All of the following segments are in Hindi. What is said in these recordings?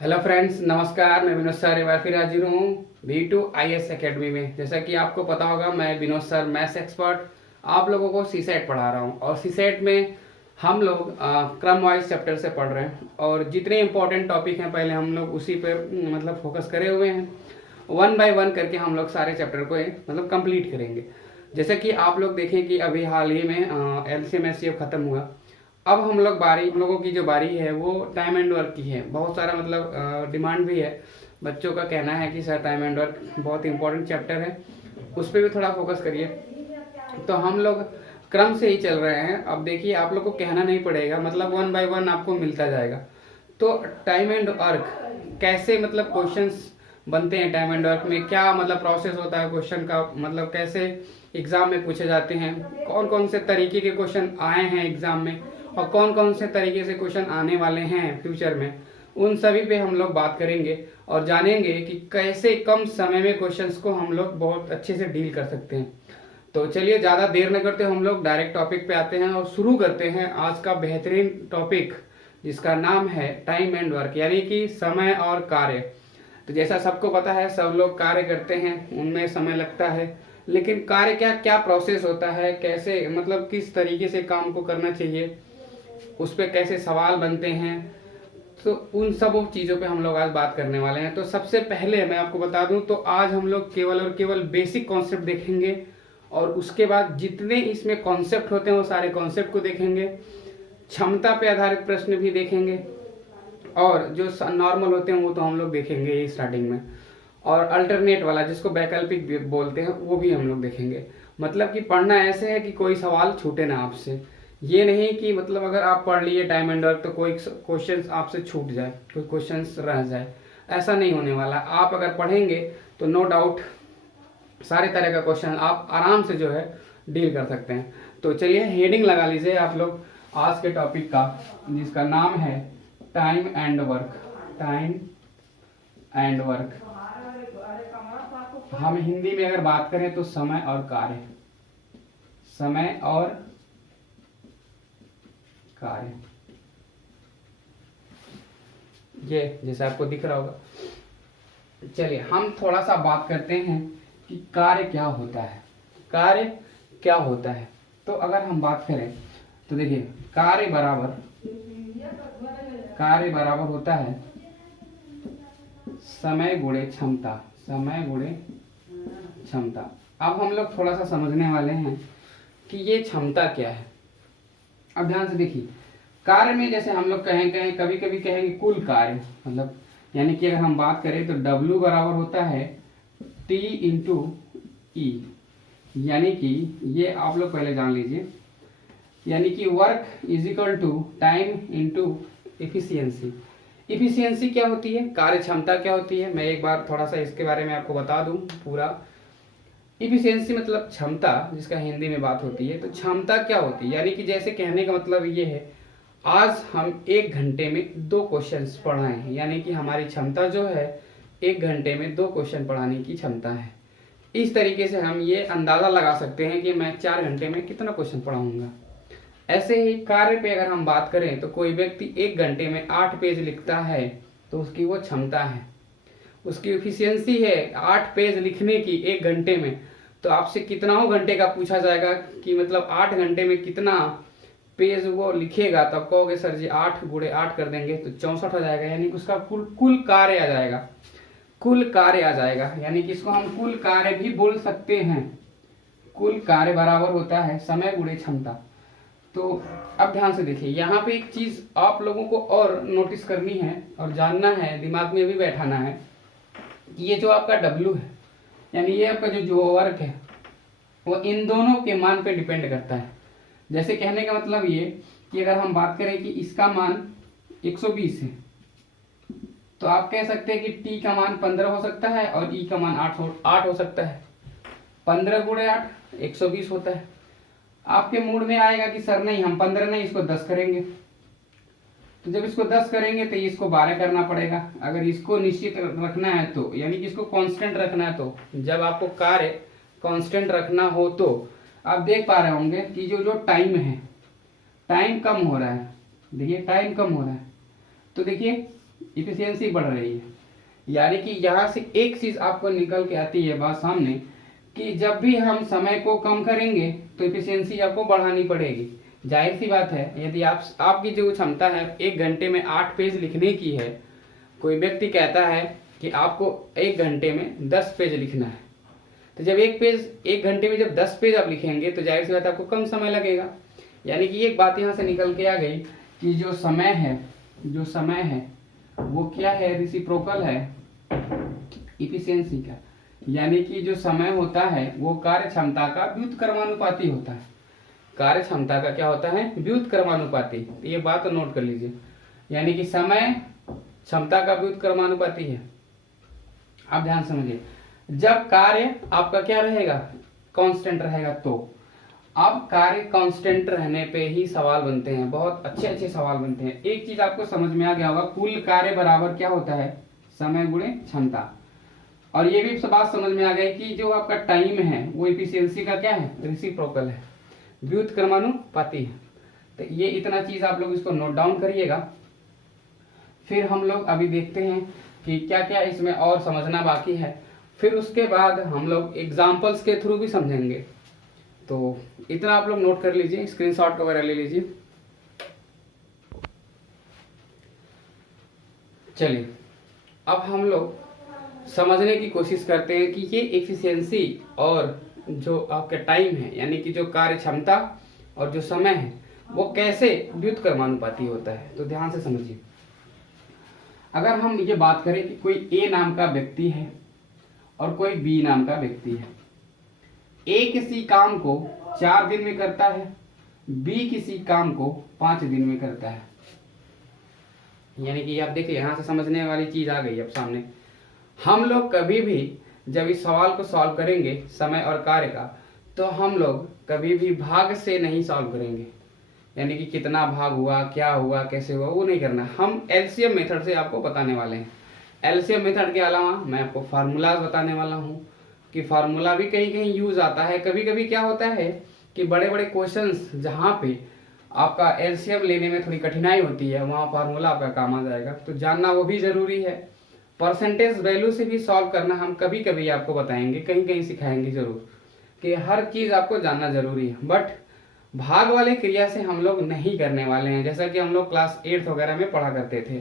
हेलो फ्रेंड्स, नमस्कार। मैं विनोद सर एक बार फिर हाजिर हूँ V2IS एकेडमी में। जैसा कि आपको पता होगा, मैं विनोद सर मैथ्स एक्सपर्ट आप लोगों को सीसेट पढ़ा रहा हूँ। और सीसेट में हम लोग क्रम वाइज चैप्टर से पढ़ रहे हैं और जितने इंपॉर्टेंट टॉपिक हैं पहले हम लोग उसी पे मतलब फोकस करे हुए हैं। वन बाय वन करके हम लोग सारे चैप्टर को मतलब कंप्लीट करेंगे। जैसे कि आप लोग देखें कि अभी हाल ही में LCM SCF खत्म हुआ। अब हम लोगों की जो बारी है वो टाइम एंड वर्क की है। बहुत सारा मतलब डिमांड भी है, बच्चों का कहना है कि सर टाइम एंड वर्क बहुत इंपॉर्टेंट चैप्टर है, उस पर भी थोड़ा फोकस करिए। तो हम लोग क्रम से ही चल रहे हैं। अब देखिए, आप लोग को कहना नहीं पड़ेगा, मतलब वन बाय वन आपको मिलता जाएगा। तो टाइम एंड वर्क कैसे मतलब क्वेश्चंस बनते हैं, टाइम एंड वर्क में क्या मतलब प्रोसेस होता है क्वेश्चन का, मतलब कैसे एग्जाम में पूछे जाते हैं, कौन कौन से तरीके के क्वेश्चन आए हैं एग्जाम में और कौन कौन से तरीके से क्वेश्चन आने वाले हैं फ्यूचर में, उन सभी पे हम लोग बात करेंगे और जानेंगे कि कैसे कम समय में क्वेश्चंस को हम लोग बहुत अच्छे से डील कर सकते हैं। तो चलिए, ज़्यादा देर न करते हम लोग डायरेक्ट टॉपिक पे आते हैं और शुरू करते हैं आज का बेहतरीन टॉपिक, जिसका नाम है टाइम एंड वर्क, यानी कि समय और कार्य। तो जैसा सबको पता है, सब लोग कार्य करते हैं, उनमें समय लगता है, लेकिन कार्य क्या क्या प्रोसेस होता है, कैसे मतलब किस तरीके से काम को करना चाहिए, उस पर कैसे सवाल बनते हैं, तो उन सब चीज़ों पे हम लोग आज बात करने वाले हैं। तो सबसे पहले मैं आपको बता दूं, तो आज हम लोग केवल और केवल बेसिक कॉन्सेप्ट देखेंगे और उसके बाद जितने इसमें कॉन्सेप्ट होते हैं वो सारे कॉन्सेप्ट को देखेंगे। क्षमता पे आधारित प्रश्न भी देखेंगे और जो नॉर्मल होते हैं वो तो हम लोग देखेंगे ही स्टार्टिंग में, और अल्टरनेट वाला जिसको वैकल्पिक भी बोलते हैं वो भी हम लोग देखेंगे। मतलब कि पढ़ना ऐसे है कि कोई सवाल छूटे ना आपसे। ये नहीं कि मतलब अगर आप पढ़ लिए टाइम एंड वर्क तो कोई क्वेश्चन आपसे छूट जाए, कोई क्वेश्चन रह जाए, ऐसा नहीं होने वाला। आप अगर पढ़ेंगे तो नो डाउट सारे तरह का क्वेश्चन आप आराम से जो है डील कर सकते हैं। तो चलिए, हेडिंग लगा लीजिए आप लोग आज के टॉपिक का, जिसका नाम है time and work. Time and work हम हिंदी में अगर बात करें तो समय और कार्य। समय और कार्य, ये जैसे आपको दिख रहा होगा। चलिए, हम थोड़ा सा बात करते हैं कि कार्य क्या होता है। कार्य क्या होता है, तो अगर हम बात करें तो देखिए, कार्य बराबर होता है समय गुणे क्षमता। समय गुणे क्षमता। अब हम लोग थोड़ा सा समझने वाले हैं कि ये क्षमता क्या है। अब ध्यान से देखिए, कार्य में जैसे हम लोग कहें कभी कभी कहेंगे कुल कार्य, मतलब यानी कि अगर हम बात करें तो W बराबर होता है T इंटू ई, यानी कि ये आप लोग पहले जान लीजिए, यानी कि work is equal to time into efficiency. Efficiency क्या होती है, कार्य क्षमता क्या होती है, मैं एक बार थोड़ा सा इसके बारे में आपको बता दूं पूरा। इफिशियंसी मतलब क्षमता, जिसका हिंदी में बात होती है। तो क्षमता क्या होती है, यानी कि जैसे कहने का मतलब ये है, आज हम 1 घंटे में 2 क्वेश्चंस पढ़ाए हैं, यानी कि हमारी क्षमता जो है 1 घंटे में 2 क्वेश्चन पढ़ाने की क्षमता है। इस तरीके से हम ये अंदाजा लगा सकते हैं कि मैं 4 घंटे में कितना क्वेश्चन पढ़ाऊंगा। ऐसे ही कार्य पे अगर हम बात करें तो कोई व्यक्ति 1 घंटे में 8 पेज लिखता है तो उसकी वो क्षमता है, उसकी एफिशिएंसी है 8 पेज लिखने की 1 घंटे में। तो आपसे कितना घंटे का पूछा जाएगा कि मतलब 8 घंटे में कितना पेज वो लिखेगा, तब कहोगे सर जी 8 गुणे 8 कर देंगे तो 64 हो जाएगा, यानी कि उसका कुल कार्य आ जाएगा। कुल कार्य आ जाएगा, यानी कि इसको हम कुल कार्य भी बोल सकते हैं। कुल कार्य बराबर होता है समय गुणे क्षमता। तो अब ध्यान से देखिए, यहाँ पे एक चीज आप लोगों को और नोटिस करनी है और जानना है, दिमाग में भी बैठाना है कि ये जो आपका W है, यानी ये आपका जो वर्क है, वो इन दोनों के मान पे डिपेंड करता है। जैसे कहने का मतलब ये कि अगर हम बात करें कि इसका मान 120 है, तो आप कह सकते हैं कि T का मान 15 हो सकता है और E का मान 8 हो सकता है। 15 गुणे 8 120 होता है। आपके मूड में आएगा कि सर नहीं, हम 15 नहीं, इसको 10 करेंगे। तो जब इसको 10 करेंगे तो इसको 12 करना पड़ेगा। अगर इसको निश्चित रखना है तो, यानी कि इसको कांस्टेंट रखना है, तो जब आपको कार्य कांस्टेंट रखना हो तो आप देख पा रहे होंगे कि जो टाइम है, टाइम कम हो रहा है। देखिए टाइम कम हो रहा है, तो देखिए इफिशियंसी बढ़ रही है। यानी कि यहाँ से एक चीज आपको निकल के आती है बात सामने कि जब भी हम समय को कम करेंगे तो इफिशियंसी आपको बढ़ानी पड़ेगी। जाहिर सी बात है, यदि आपकी जो क्षमता है 1 घंटे में 8 पेज लिखने की है, कोई व्यक्ति कहता है कि आपको 1 घंटे में 10 पेज लिखना है, तो जब 1 घंटे में जब 10 पेज आप लिखेंगे तो जाहिर सी बात है आपको कम समय लगेगा। यानी कि एक बात यहाँ से निकल के आ गई कि जो समय है वो क्या है, रिसिप्रोकल है इफिशियंसी का। यानी कि जो समय होता है वो कार्य क्षमता का व्युत्क्रमानुपाती होता है। कार्य क्षमता का क्या होता है, व्युत्क्रमानुपाती। ये बात नोट कर लीजिए, यानी कि समय क्षमता का व्युत्क्रमानुपाती है। आप ध्यान समझिए, जब कार्य आपका क्या रहेगा, कांस्टेंट रहेगा, तो अब कार्य कांस्टेंट रहने पे ही सवाल बनते हैं, बहुत अच्छे अच्छे सवाल बनते हैं। एक चीज आपको समझ में आ गया होगा, कुल कार्य बराबर क्या होता है, समय गुणे क्षमता। और ये भी बात समझ में आ गई कि जो आपका टाइम है वो इफिशियंसी का क्या है, रेसिप्रोकल है, व्युत्क्रमानुपाती है। तो ये इतना चीज आप लोग इसको नोट डाउन करिएगा। फिर हम लोग अभी देखते हैं कि क्या क्या इसमें और समझना बाकी है, फिर उसके बाद हम लोग एग्जाम्पल्स के थ्रू भी समझेंगे। तो इतना आप लोग नोट कर लीजिए, स्क्रीनशॉट वगैरह ले लीजिए। चलिए अब हम लोग समझने की कोशिश करते हैं कि ये एफिशिएंसी और जो आपका टाइम है, यानी कि जो कार्य क्षमता और जो समय है वो कैसे व्युत्क्रमानुपाती होता है। तो ध्यान से समझिए, अगर हम ये बात करें कि कोई ए नाम का व्यक्ति है और कोई बी नाम का व्यक्ति है, ए किसी काम को 4 दिन में करता है, बी किसी काम को 5 दिन में करता है। यानी कि आप देखिए यहाँ से समझने वाली चीज आ गई अब सामने। हम लोग कभी भी जब इस सवाल को सॉल्व करेंगे समय और कार्य का, तो हम लोग कभी भी भाग से नहीं सॉल्व करेंगे, यानी कि कितना भाग हुआ, क्या हुआ, कैसे हुआ, वो नहीं करना। हम एलसीएम मेथड से आपको बताने वाले हैं। एलसीएम मेथड के अलावा मैं आपको फार्मूलाज बताने वाला हूँ कि फार्मूला भी कहीं कहीं यूज आता है। कभी कभी क्या होता है कि बड़े बड़े क्वेश्चंस जहाँ पे आपका एलसीएम लेने में थोड़ी कठिनाई होती है, वहाँ फार्मूला आपका काम आ जाएगा, तो जानना वो भी जरूरी है। परसेंटेज वैल्यू से भी सॉल्व करना हम कभी कभी आपको बताएंगे, कहीं कहीं सिखाएंगे जरूर, कि हर चीज आपको जानना जरूरी है। बट भाग वाले क्रिया से हम लोग नहीं करने वाले हैं। जैसा कि हम लोग क्लास 8 वगैरह में पढ़ा करते थे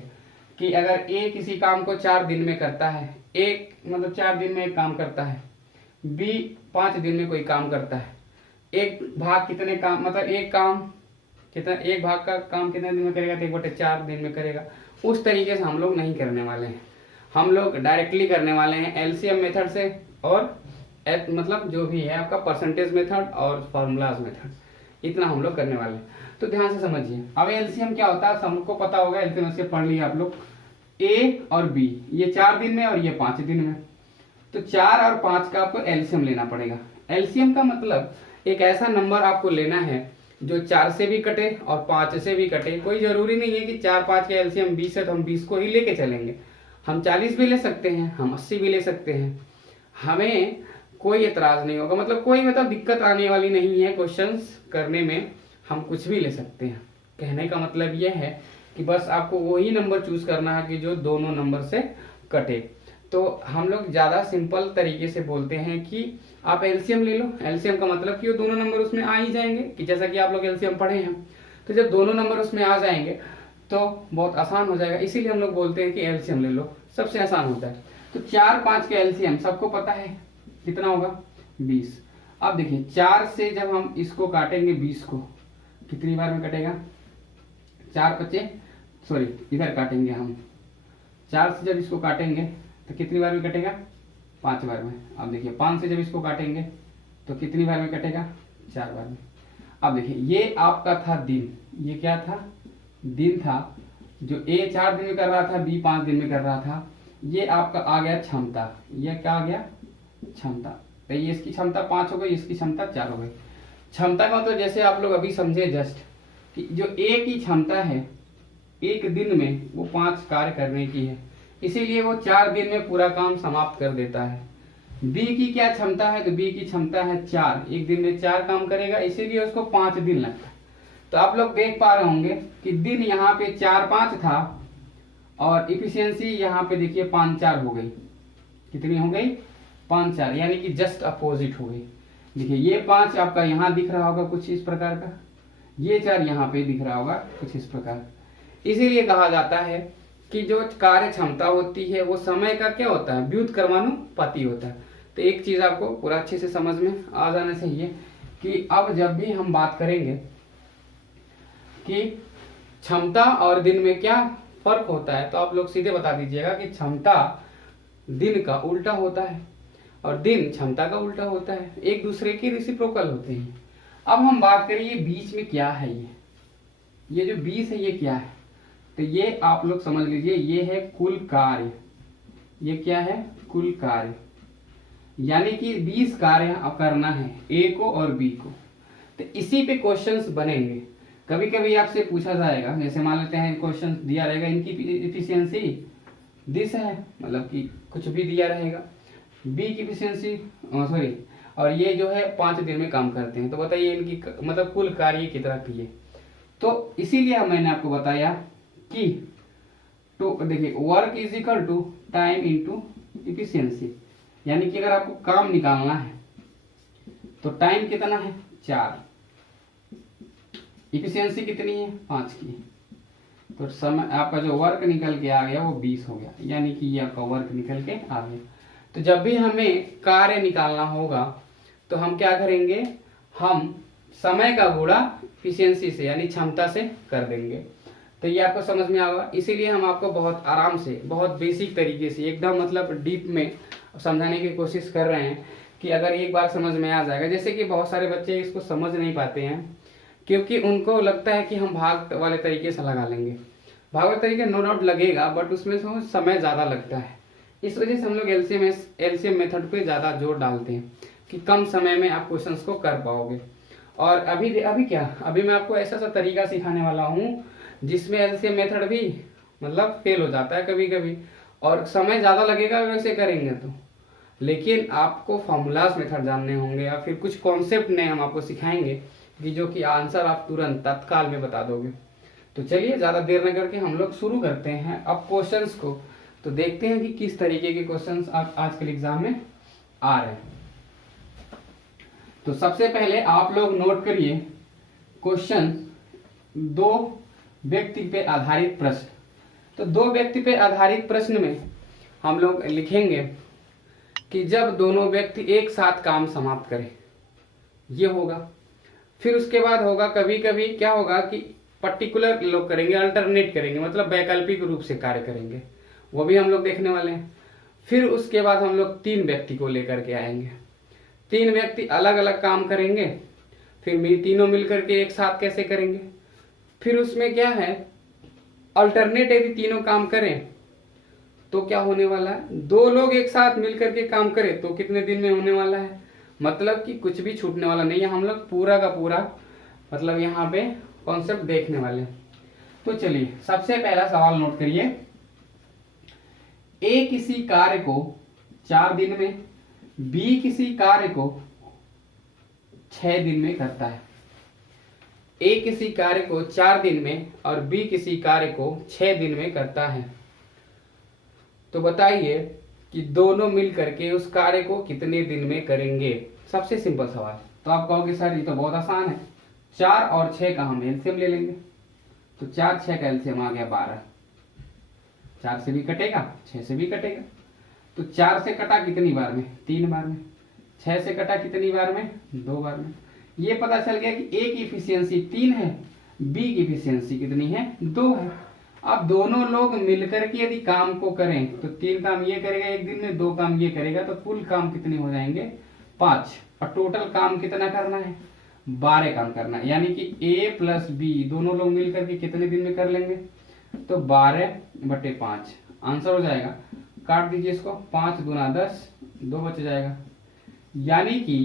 कि अगर ए किसी काम को 4 दिन में करता है, एक मतलब 4 दिन में एक काम करता है, बी 5 दिन में कोई काम करता है, एक भाग कितने काम, मतलब एक काम कितना, एक भाग का काम कितने दिन में करेगा, तो 1/4 दिन में करेगा। उस तरीके से हम लोग नहीं करने वाले हैं। हम लोग डायरेक्टली करने वाले हैं एलसीएम मेथड से, और मतलब जो भी है आपका परसेंटेज मेथड और फार्मूलाज मेथड, इतना हम लोग करने वाले हैं। तो ध्यान से समझिए। अब एलसीएम क्या होता है, सबको पता होगा, एलसीएम से पढ़ लिया आप लोग। ए और बी ये 4 दिन में और ये 5 दिन में, तो 4 और 5 का आपको एलसीएम लेना पड़ेगा। एलसीएम का मतलब एक ऐसा नंबर आपको लेना है जो 4 से भी कटे और 5 से भी कटे। कोई जरूरी नहीं है कि 4-5 के एलसीएम 20 है तो हम 20 को ही लेके चलेंगे। हम 40 भी ले सकते हैं, हम 80 भी ले सकते हैं, हमें कोई एतराज नहीं होगा। मतलब कोई दिक्कत आने वाली नहीं है क्वेश्चंस करने में, हम कुछ भी ले सकते हैं। कहने का मतलब यह है कि बस आपको वही नंबर चूज करना है कि जो दोनों नंबर से कटे। तो हम लोग ज्यादा सिंपल तरीके से बोलते हैं कि आप एलसीएम ले लो। एलसीएम का मतलब कि वो दोनों नंबर उसमें आ ही जाएंगे, कि जैसा कि आप लोग एलसीएम पढ़े हैं, तो जब दोनों नंबर उसमें आ जाएंगे तो बहुत आसान हो जाएगा। इसीलिए हम लोग बोलते हैं कि एलसीएम ले लो, सबसे आसान होता है। तो 4-5 के एलसीएम सबको पता है कितना होगा, 20। अब देखिए 4 से जब हम इसको काटेंगे 20 को, कितनी बार में कटेगा, 4-5 सॉरी इधर काटेंगे हम, 4 से जब इसको काटेंगे तो कितनी बार में कटेगा, 5 बार में। अब देखिए 5 से जब इसको काटेंगे तो कितनी बार में कटेगा, 4 बार में। अब देखिए ये आपका था दिन, ये क्या था, दिन था। जो ए 4 दिन में कर रहा था, बी 5 दिन में कर रहा था। ये आपका आ गया क्षमता, ये क्या आ गया, क्षमता। तो ये इसकी क्षमता 5 हो गई, इसकी क्षमता 4 हो गई। क्षमता का मतलब जैसे आप लोग अभी समझे जस्ट कि जो ए की क्षमता है एक दिन में वो 5 कार्य करने की है, इसीलिए वो 4 दिन में पूरा काम समाप्त कर देता है। बी की क्या क्षमता है, तो बी की क्षमता है 4, एक दिन में 4 काम करेगा, इसीलिए उसको 5 दिन लगता है। तो आप लोग देख पा रहे होंगे कि दिन यहाँ पे 4-5 था और इफिशियंसी यहाँ पे देखिए 5-4 हो गई। कितनी हो गई? 5-4, यानी कि जस्ट अपोजिट हो गई। देखिए ये 5 आपका यहाँ दिख रहा होगा कुछ इस प्रकार का, ये 4 यहाँ पे दिख रहा होगा कुछ इस प्रकार। इसीलिए कहा जाता है कि जो कार्य क्षमता होती है वो समय का क्या होता है? व्युत्क्रमानुपाती होता है। तो एक चीज आपको पूरा अच्छे से समझ में आ जाना चाहिए कि अब जब भी हम बात करेंगे कि क्षमता और दिन में क्या फर्क होता है, तो आप लोग सीधे बता दीजिएगा कि क्षमता दिन का उल्टा होता है और दिन क्षमता का उल्टा होता है, एक दूसरे के रेसिप्रोकल होते हैं। अब हम बात करें ये बीच में क्या है, ये जो 20 है ये क्या है? तो ये आप लोग समझ लीजिए ये है कुल कार्य। ये क्या है? कुल कार्य, यानी कि 20 कार्य करना है ए को और बी को। तो इसी पे क्वेश्चंस बनेंगे। कभी कभी आपसे पूछा जाएगा, जैसे मान लेते हैं क्वेश्चन दिया रहेगा इनकी इफिशियंसी दिस है, मतलब कि कुछ भी दिया रहेगा, बी की इफिशियंसी सॉरी, और ये जो है 5 दिन में काम करते हैं, तो बताइए इनकी मतलब कुल कार्य कितना किए। तो इसीलिए मैंने आपको बताया कि तो देखिए work is equal to time into efficiency, यानी कि अगर आपको काम निकालना है तो टाइम कितना है? 4, इफिशियंसी कितनी है? 5 की, तो समय आपका जो वर्क निकल के आ गया वो 20 हो गया, यानी कि ये आपका वर्क निकल के आ गया। तो जब भी हमें कार्य निकालना होगा तो हम क्या करेंगे? हम समय का गुणा इफिशियंसी से यानी क्षमता से कर देंगे। तो ये आपको समझ में आएगा। इसीलिए हम आपको बहुत आराम से, बहुत बेसिक तरीके से, एकदम मतलब डीप में समझाने की कोशिश कर रहे हैं कि अगर एक बार समझ में आ जाएगा। जैसे कि बहुत सारे बच्चे इसको समझ नहीं पाते हैं क्योंकि उनको लगता है कि हम भाग वाले तरीके से लगा लेंगे। भाग वाले तरीके नो डाउट लगेगा, बट उसमें समय ज़्यादा लगता है। इस वजह से हम लोग एलसीएम मेथड पे ज़्यादा जोर डालते हैं कि कम समय में आप क्वेश्चंस को कर पाओगे। और अभी मैं आपको ऐसा सा तरीका सिखाने वाला हूँ जिसमें एलसीएम मेथड भी मतलब फेल हो जाता है कभी कभी, और समय ज़्यादा लगेगा वैसे करेंगे तो। लेकिन आपको फॉर्मूलाज मेथड जानने होंगे या फिर कुछ कॉन्सेप्ट नए हम आपको सिखाएंगे कि जो कि आंसर आप तुरंत तत्काल में बता दोगे। तो चलिए ज़्यादा देर न करके हम लोग शुरू करते हैं अब क्वेश्चंस को। तो देखते हैं कि किस तरीके के क्वेश्चंस आजकल एग्जाम में आ रहे हैं। तो सबसे पहले आप लोग नोट करिए क्वेश्चन 2 व्यक्ति पे आधारित प्रश्न। तो 2 व्यक्ति पे आधारित प्रश्न में हम लोग लिखेंगे कि जब दोनों व्यक्ति एक साथ काम समाप्त करें, ये होगा। फिर उसके बाद होगा कभी कभी क्या होगा कि पर्टिकुलर लोग करेंगे, अल्टरनेट करेंगे, मतलब वैकल्पिक रूप से कार्य करेंगे, वो भी हम लोग देखने वाले हैं। फिर उसके बाद हम लोग 3 व्यक्ति को लेकर के आएंगे। 3 व्यक्ति अलग अलग काम करेंगे, फिर तीनों मिलकर के एक साथ कैसे करेंगे। फिर उसमें क्या है, अल्टरनेट यदि तीनों काम करें तो क्या होने वाला है, 2 लोग एक साथ मिलकर के काम करें तो कितने दिन में होने वाला है। मतलब कि कुछ भी छूटने वाला नहीं है, हम लोग पूरा का पूरा मतलब यहाँ पे कॉन्सेप्ट देखने वाले हैं। तो चलिए सबसे पहला सवाल नोट करिए। ए किसी कार्य को 4 दिन में, बी किसी कार्य को 6 दिन में करता है। ए किसी कार्य को 4 दिन में और बी किसी कार्य को 6 दिन में करता है। तो बताइए कि दोनों मिल करके उस कार्य को कितने दिन में करेंगे। सबसे सिंपल सवाल। तो आप कहोगे सर ये तो बहुत आसान है, 4 और 6 का हम एलसीएम ले लेंगे। तो 4 6 का एलसीएम आ गया 12। 4 से भी कटेगा, 6 से भी कटेगा। तो 4 से कटा कितनी बार में? 3 बार में। 6 से कटा कितनी बार में? 2 बार में। ये पता चल गया कि ए की इफिशियंसी 3 है, बी की इफिशियंसी कितनी है? 2 है। अब दोनों लोग मिलकर के यदि काम को करें तो 3 काम ये करेगा एक दिन में, 2 काम ये करेगा, तो कुल काम कितने हो जाएंगे? 5। और टोटल काम कितना करना है? 12 काम करना है। यानी कि ए प्लस बी दोनों लोग मिलकर के कितने दिन में कर लेंगे? तो 12/5 आंसर हो जाएगा। काट दीजिए इसको, 5 दूना 10, 2 बच जाएगा। यानी कि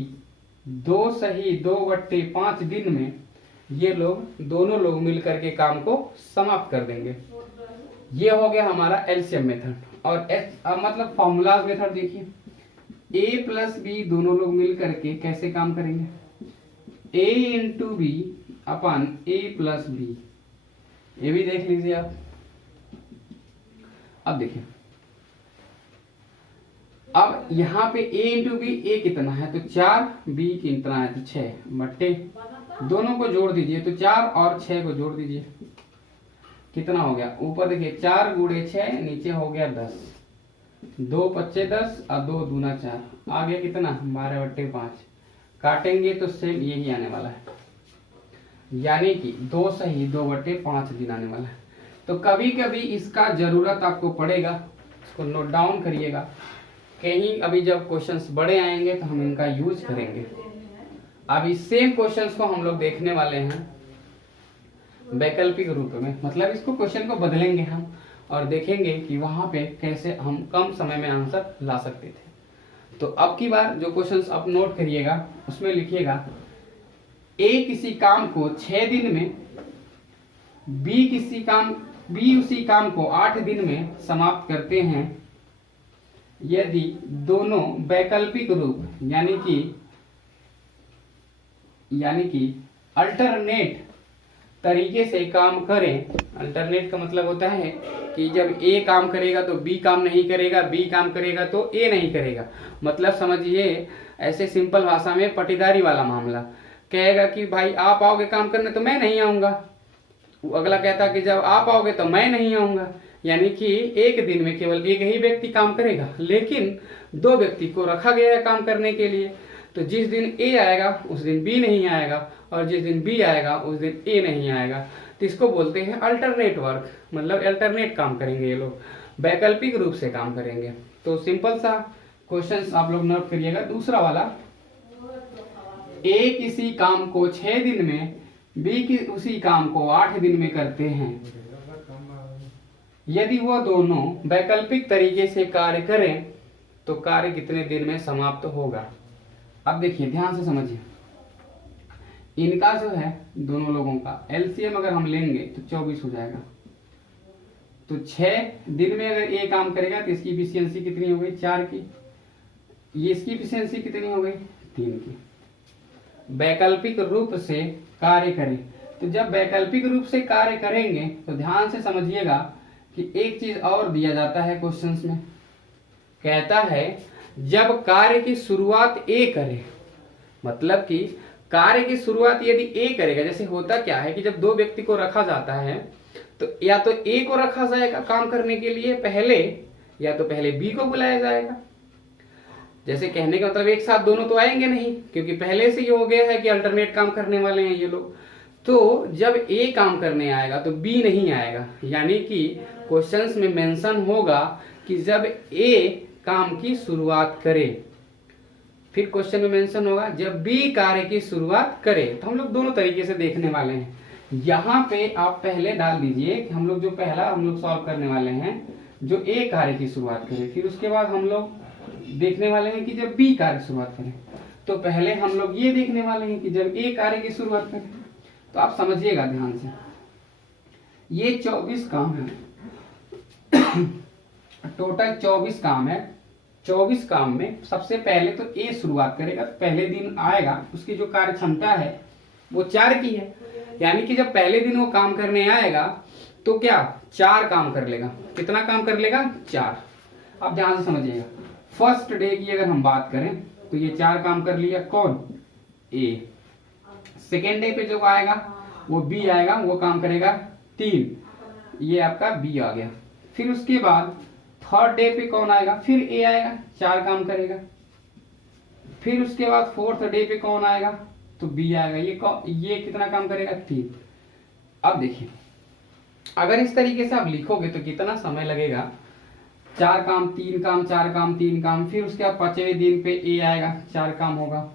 2 सही 2/5 दिन में ये लोग दोनों लोग मिलकर के काम को समाप्त कर देंगे। ये हो गया हमारा एलसीएम मेथड। और मतलब फॉर्मूलाज मेथड देखिए, ए प्लस बी दोनों लोग मिलकर के कैसे काम करेंगे? ए इंटू बी अपन ए प्लस बी। ये भी देख लीजिए आप। अब देखिए, अब यहाँ पे a इंटू बी, ए कितना है तो 4, बी कितना है तो 6 बट्टे, दोनों को जोड़ दीजिए तो 4 और 6 को जोड़ दीजिए, कितना हो गया, ऊपर देखिए 4 गुणे 6, नीचे हो गया 10, 2 पच्चे 10 और 2 दूना 4, आ गया कितना 12 बट्टे 5, काटेंगे तो सेम यही आने वाला है, यानी कि 2 सही 2 बट्टे 5 दिन आने वाला है। तो कभी कभी इसका जरूरत आपको पड़ेगा, इसको नोट डाउन करिएगा, कहीं अभी जब क्वेश्चंस बड़े आएंगे तो हम इनका यूज करेंगे। अभी सेम क्वेश्चंस को हम लोग देखने वाले हैं वैकल्पिक रूप में, मतलब इसको क्वेश्चन को बदलेंगे हम और देखेंगे कि वहां पे कैसे हम कम समय में आंसर ला सकते थे। तो अब की बार जो क्वेश्चंस आप नोट करिएगा उसमें लिखिएगा, ए किसी काम को 6 दिन में, बी उसी काम को 8 दिन में समाप्त करते हैं यदि दोनों वैकल्पिक रूप यानी कि अल्टरनेट तरीके से काम करें। अल्टरनेट का मतलब होता है कि जब ए काम करेगा तो बी काम नहीं करेगा, बी काम करेगा तो ए नहीं करेगा। मतलब समझिए ऐसे सिंपल भाषा में पटीदारी वाला मामला, कहेगा कि भाई आप आओगे काम करने तो मैं नहीं आऊंगा, अगला कहता कि जब आप आओगे तो मैं नहीं आऊंगा, यानी कि एक दिन में केवल एक ही व्यक्ति काम करेगा, लेकिन 2 व्यक्ति को रखा गया है काम करने के लिए। तो जिस दिन ए आएगा उस दिन बी नहीं आएगा, और जिस दिन बी आएगा उस दिन ए नहीं आएगा। तो इसको बोलते हैं अल्टरनेट वर्क, मतलब अल्टरनेट काम करेंगे ये लोग, वैकल्पिक रूप से काम करेंगे। तो सिंपल सा क्वेश्चन आप लोग नोट करिएगा। दूसरा वाला, ए किसी काम को 6 दिन में, बी की उसी काम को 8 दिन में करते हैं यदि वो दोनों वैकल्पिक तरीके से कार्य करें तो कार्य कितने दिन में समाप्त होगा। अब देखिए ध्यान से समझिए, इनका जो है दोनों लोगों का एलसीएम अगर हम लेंगे तो 24 हो जाएगा। तो 6 दिन में अगर ए काम करेगा तो इसकी इफिशियंसी कितनी हो गई 4 की, ये इसकी इफिशियंसी कितनी हो गई 3 की। वैकल्पिक रूप से कार्य करें, तो जब वैकल्पिक रूप से कार्य करेंगे तो ध्यान से समझिएगा कि एक चीज और दिया जाता है क्वेश्चंस में, कहता है जब कार्य की शुरुआत ए करे, मतलब कि कार्य की शुरुआत यदि ए करेगा। जैसे होता क्या है कि जब 2 व्यक्ति को रखा जाता है तो या तो ए को रखा जाएगा काम करने के लिए पहले, या तो पहले बी को बुलाया जाएगा। जैसे कहने का मतलब एक साथ दोनों तो आएंगे नहीं, क्योंकि पहले से ये हो गया है कि अल्टरनेट काम करने वाले हैं ये लोग। तो जब ए काम करने आएगा तो बी नहीं आएगा, यानी कि क्वेश्चंस में मेंशन होगा कि जब ए काम की शुरुआत करे, फिर क्वेश्चन में मेंशन होगा जब बी कार्य की शुरुआत करे। तो हम लोग दोनों तरीके से देखने वाले हैं। यहाँ पे आप पहले डाल दीजिए कि हम लोग जो पहला हम लोग सॉल्व करने वाले हैं जो ए कार्य की शुरुआत करे, फिर उसके बाद हम लोग देखने वाले हैं कि जब बी कार्य की शुरुआत करे। तो पहले हम लोग ये देखने वाले हैं कि जब ए कार्य की शुरुआत करे। तो आप समझिएगा ध्यान से, ये 24 काम है टोटल 24 काम है। 24 काम में सबसे पहले तो ए शुरुआत करेगा, पहले दिन आएगा, उसकी जो कार्य क्षमता है वो 4 की है, यानी कि जब पहले दिन वो काम करने आएगा तो क्या 4 काम कर लेगा। कितना काम कर लेगा 4। अब ध्यान से समझिएगा, फर्स्ट डे की अगर हम बात करें तो ये 4 काम कर लिया, कौन ए। सेकेंड डे पे जो आएगा वो बी आएगा, वो काम करेगा 3, ये आपका बी आ गया। फिर उसके बाद थर्ड डे पे कौन आएगा, फिर ए आएगा, 4 काम करेगा। फिर उसके बाद फोर्थ डे पे कौन आएगा तो बी आएगा, ये कितना काम करेगा 3। अब देखिए अगर इस तरीके से आप लिखोगे तो कितना समय लगेगा, 4 काम 3 काम 4 काम 3 काम। फिर उसके बाद 5वें दिन पे ए आएगा, 4 काम होगा।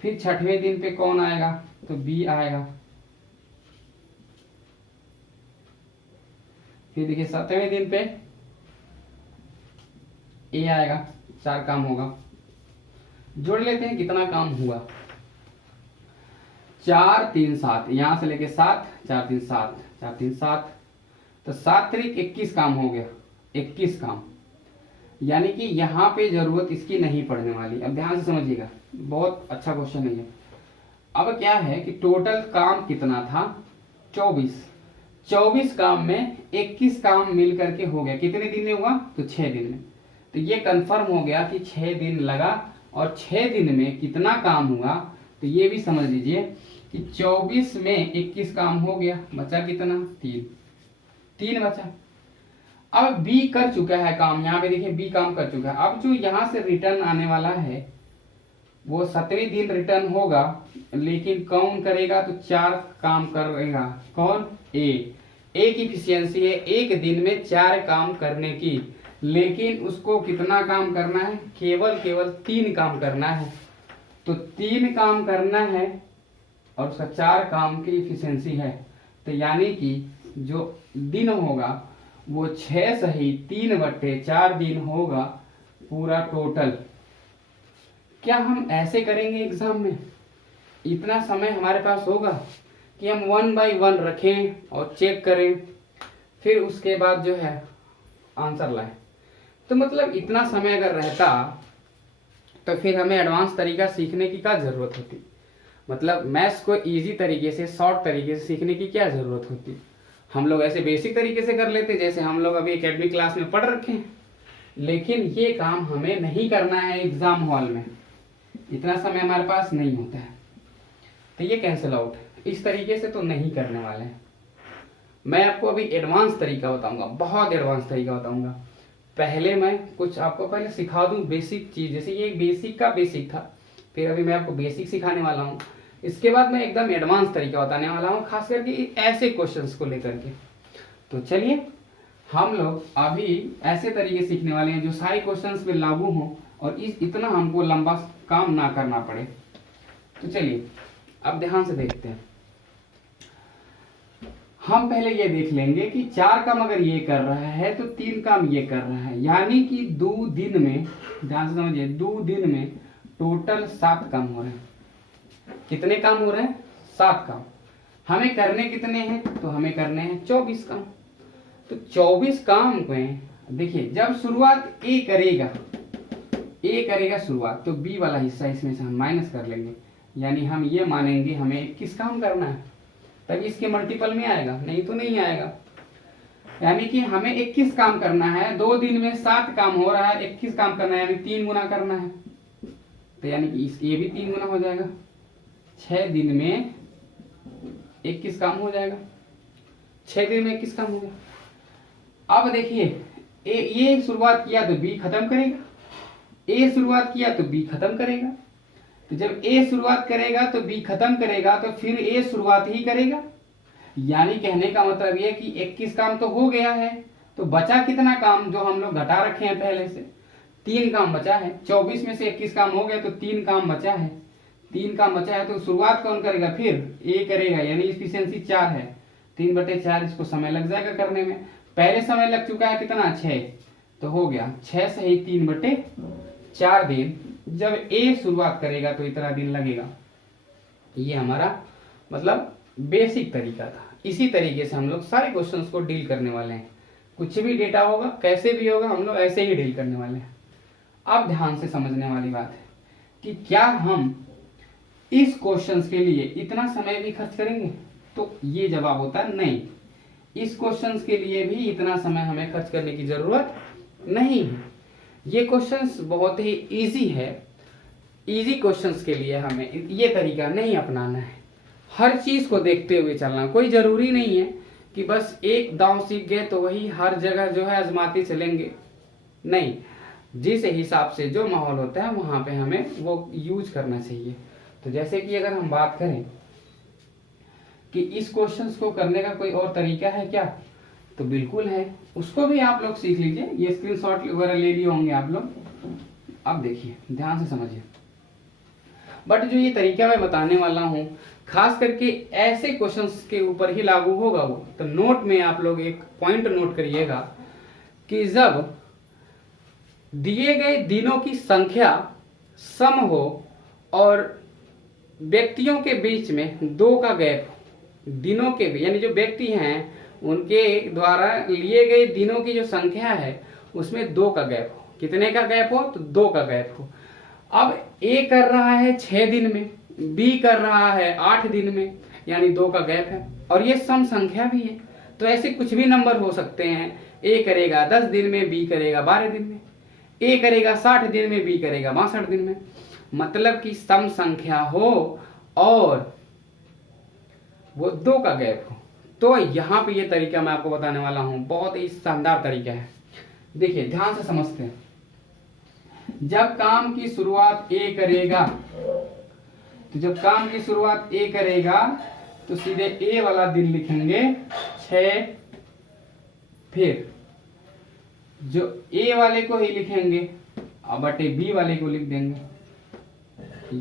फिर 6वें दिन पे कौन आएगा तो बी आएगा। फिर देखिए 7वें दिन पे ए आएगा, 4 काम होगा। जोड़ लेते हैं कितना काम हुआ, 4 3 7, यहां से लेके 7, 4 3 7, 4 3 7, तो 7 त्रिक 21 काम हो गया, 21 काम। यानी कि यहाँ पे जरूरत इसकी नहीं पड़ने वाली। अब ध्यान से समझिएगा, बहुत अच्छा क्वेश्चन है ये। अब क्या है कि टोटल काम कितना था 24, 24 काम में 21 काम मिल करके हो गया। कितने दिन में हुआ? तो 6 दिन में। तो ये कंफर्म हो गया कि 6 दिन लगा और 6 दिन में कितना काम हुआ। तो ये भी समझ लीजिए कि 24 में 21 काम हो गया, बचा कितना? 3 बचा। अब बी कर चुका है काम, यहाँ पे देखिए बी काम कर चुका है। अब जो यहाँ से रिटर्न आने वाला है वो 7वें दिन रिटर्न होगा, लेकिन कौन करेगा? तो 4 काम करेगा। कौन? ए की इफिशियंसी है 1 दिन में 4 काम करने की, लेकिन उसको कितना काम करना है? केवल 3 काम करना है। तो 3 काम करना है और उसका 4 काम की इफिशियंसी है। तो यानी कि जो दिन होगा वो 6 सही 3/4 दिन होगा पूरा टोटल। क्या हम ऐसे करेंगे एग्जाम में? इतना समय हमारे पास होगा कि हम 1 बाय 1 रखें और चेक करें, फिर उसके बाद जो है आंसर लाएं? तो मतलब इतना समय अगर रहता तो फिर हमें एडवांस तरीका सीखने की क्या जरूरत होती? मतलब मैथ्स को इजी तरीके से, शॉर्ट तरीके से सीखने की क्या जरूरत होती? हम लोग ऐसे बेसिक तरीके से कर लेते जैसे हम लोग अभी एकेडमिक क्लास में पढ़ रखे हैं। लेकिन ये काम हमें नहीं करना है एग्जाम हॉल में, इतना समय हमारे पास नहीं होता है। तो ये कैंसिल आउट, इस तरीके से तो नहीं करने वाले हैं। मैं आपको अभी एडवांस तरीका बताऊंगा, बहुत एडवांस तरीका बताऊंगा। पहले मैं कुछ आपको पहले सिखा दूं बेसिक चीज, जैसे ये बेसिक का बेसिक था, फिर अभी मैं आपको बेसिक सिखाने वाला हूँ। इसके बाद मैं एकदम एडवांस तरीका बताने वाला हूँ, खास करके ऐसे क्वेश्चंस को लेकर के। तो चलिए हम लोग अभी ऐसे तरीके सीखने वाले हैं जो सारे क्वेश्चंस पे लागू हों और इतना हमको लंबा काम ना करना पड़े। तो चलिए अब ध्यान से देखते हैं। हम पहले ये देख लेंगे कि 4 काम अगर ये कर रहा है तो 3 काम ये कर रहा है, यानी कि 2 दिन में, ध्यान से समझिए, 2 दिन में टोटल 7 काम हो रहे हैं। कितने काम हो रहे हैं? 7 काम। हमें करने कितने हैं? तो हमें करने हैं 24 काम। तो 24 काम में देखिए जब शुरुआत ए करेगा शुरुआत, तो बी वाला हिस्सा इसमें से हम माइनस कर लेंगे, यानी हम ये मानेंगे हमें 21 काम करना है, तब इसके मल्टीपल में आएगा, नहीं तो नहीं आएगा। यानी कि हमें 21 काम करना है, 2 दिन में 7 काम हो रहा है, 21 काम करना है, यानी 3 गुना करना है। तो यानी कि ये भी 3 गुना हो जाएगा, 6 दिन में 21 काम हो जाएगा। 6 दिन में 21 काम हो गया। अब देखिए ये शुरुआत किया तो बी खत्म करेगा, ए शुरुआत किया तो बी खत्म करेगा। तो जब ए शुरुआत करेगा तो बी खत्म करेगा, तो फिर ए शुरुआत ही करेगा। यानी कहने का मतलब ये कि 21 काम तो हो गया है, तो बचा कितना काम जो हम लोग घटा रखे हैं पहले से? 3 काम बचा है। 24 में से 21 काम हो गया तो 3 काम बचा है। 3 काम बचा है तो शुरुआत कौन करेगा? फिर ए करेगा, यानी इफिशियंसी 4 है, 3/4 इसको समय लग जाएगा करने में। पहले समय लग चुका है कितना? 6, तो हो गया 6 सही 3/4 दिन। जब ए शुरुआत करेगा तो इतना दिन लगेगा। ये हमारा मतलब बेसिक तरीका था। इसी तरीके से हम लोग सारे क्वेश्चंस को डील करने वाले हैं। कुछ भी डेटा होगा, कैसे भी होगा, हम लोग ऐसे ही डील करने वाले हैं। अब ध्यान से समझने वाली बात है कि क्या हम इस क्वेश्चंस के लिए इतना समय भी खर्च करेंगे? तो ये जवाब होता है नहीं। इस क्वेश्चंस के लिए भी इतना समय हमें खर्च करने की जरूरत नहीं है। ये क्वेश्चंस बहुत ही इजी है। इजी क्वेश्चंस के लिए हमें ये तरीका नहीं अपनाना है। हर चीज को देखते हुए चलना। कोई जरूरी नहीं है कि बस एक दांव सीख गए तो वही हर जगह जो है आजमाते चलेंगे। नहीं, जिस हिसाब से जो माहौल होता है वहां पे हमें वो यूज करना चाहिए। तो जैसे कि अगर हम बात करें कि इस क्वेश्चंस को करने का कोई और तरीका है क्या, तो बिल्कुल है, उसको भी आप लोग सीख लीजिए। ये स्क्रीनशॉट वगैरह ले लिए होंगे आप लोग। अब देखिए ध्यान से समझिए। बट जो ये तरीका मैं बताने वाला हूँ खास करके ऐसे क्वेश्चंस के ऊपर ही लागू होगा वो। तो नोट में आप लोग एक पॉइंट नोट करिएगा कि जब दिए गए दिनों की संख्या सम हो और व्यक्तियों के बीच में 2 का गैप हो, दिनों के यानी जो व्यक्ति हैं उनके द्वारा लिए गए दिनों की जो संख्या है उसमें 2 का गैप हो। कितने का गैप हो? तो 2 का गैप हो। अब ए कर रहा है 6 दिन में, बी कर रहा है 8 दिन में, यानी 2 का गैप है और ये सम संख्या भी है। तो ऐसे कुछ भी नंबर हो सकते हैं। ए करेगा 10 दिन में, बी करेगा 12 दिन में, ए करेगा 60 दिन में, बी करेगा 62 दिन में। मतलब कि सम संख्या हो और वो 2 का गैप हो। तो यहाँ पे ये तरीका मैं आपको बताने वाला हूं, बहुत ही शानदार तरीका है। देखिए ध्यान से समझते हैं। जब काम की शुरुआत ए करेगा, तो जब काम की शुरुआत ए करेगा तो सीधे ए वाला दिन लिखेंगे 6, फिर जो ए वाले को ही लिखेंगे और बटे बी वाले को लिख देंगे।